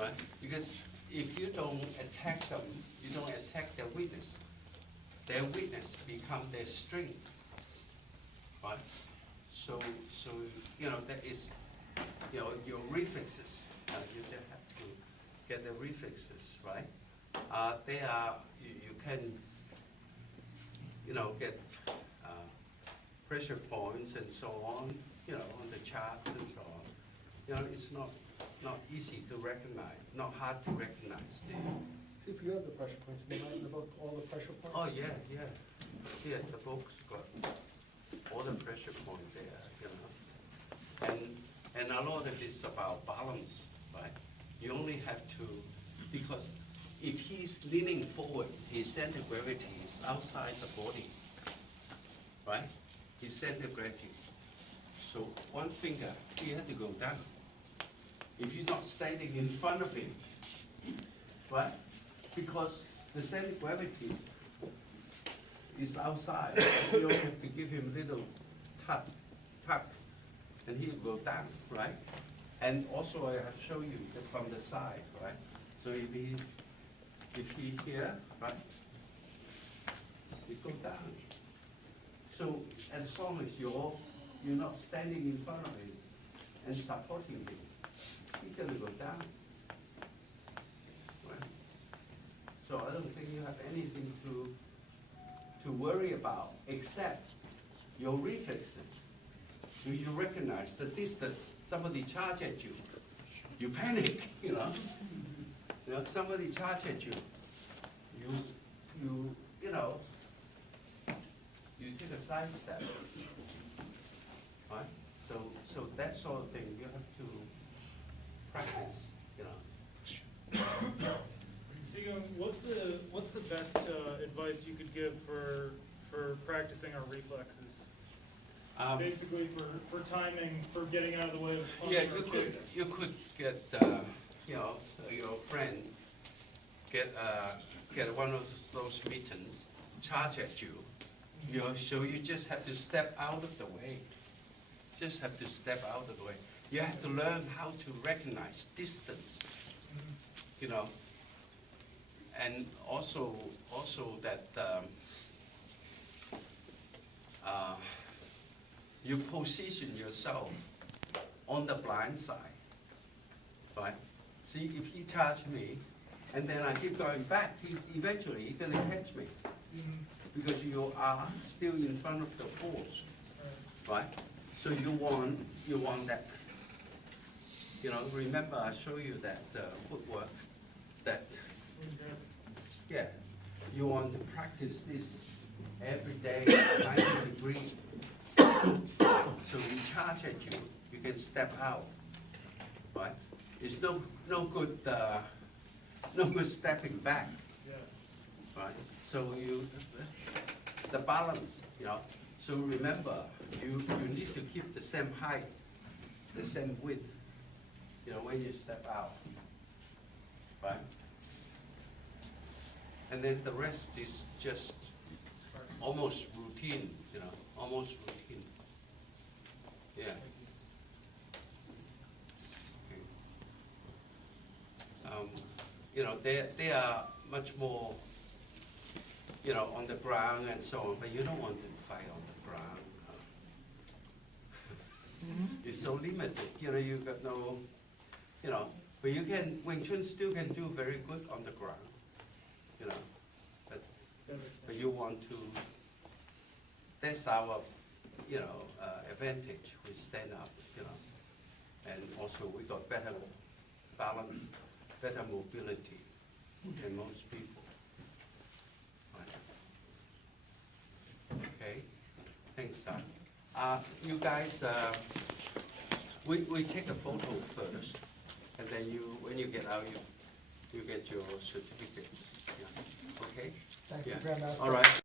right? Because if you don't attack them, you don't attack their weakness become their strength, right? So you know, that is, you know, your reflexes, you just have to get the reflexes, right? They are, you can, you know, get pressure points and so on, you know, on the charts and so on. You know, it's not easy to recognize, not hard to recognize. See if you have the pressure points, they might have the book, all the pressure points. Oh, yeah. Yeah, the book's got all the pressure points there, you know. And And a lot of it's about balance, right? You only have to, because if he's leaning forward, his center of gravity is outside the body, right? His center of gravity. So one finger, he has to go down. If you're not standing in front of him, right? Because the center of gravity is outside. You only have to give him a little tuck, and he'll go down, right? And also I have shown you that from the side, right? So if he here, right? You go down. So as long as you're not standing in front of him and supporting him, he's gonna go down. Right? So I don't think you have anything to worry about except your reflexes. Do you recognize the distance? Somebody charge at you, you panic, you know. Somebody charge at you, you know, you take a side step, right? So that sort of thing you have to practice, you know. Sigum, what's the best advice you could give for practicing our reflexes? Basically for timing, for getting out of the way of punch Yeah, or kick. you could get you know, your friend get one of those mittens, charge at you. You know, so you just have to step out of the way. Just have to step out of the way. You have to learn how to recognize distance. You know, and also that you position yourself on the blind side, right? See, if he charged me, and then I keep going back, eventually gonna catch me, because you are still in front of the force, right? So you want that. You know, remember I show you that footwork, that yeah, you want to practice this every day, 90 degrees. So we charge at you, you can step out, right? It's no good stepping back, right? So the balance, you know. So remember, you need to keep the same height, the same width, you know, when you step out, right? And then the rest is just almost routine, you know, almost routine. Yeah. Okay. You know, they are much more, you know, on the ground and so on, but you don't want to fight on the ground. It's so limited, you know, you got no, you know, but you can, Wing Chun still can do very good on the ground, you know, but you want to, that's our, you know, advantage. We stand up, you know, and also we got better balance, better mobility than most people. Right. Okay, thanks, son. You guys, we take a photo first, and then when you get out, you get your certificates. Yeah. Okay. Thank you, Yeah. Grandmaster. All right.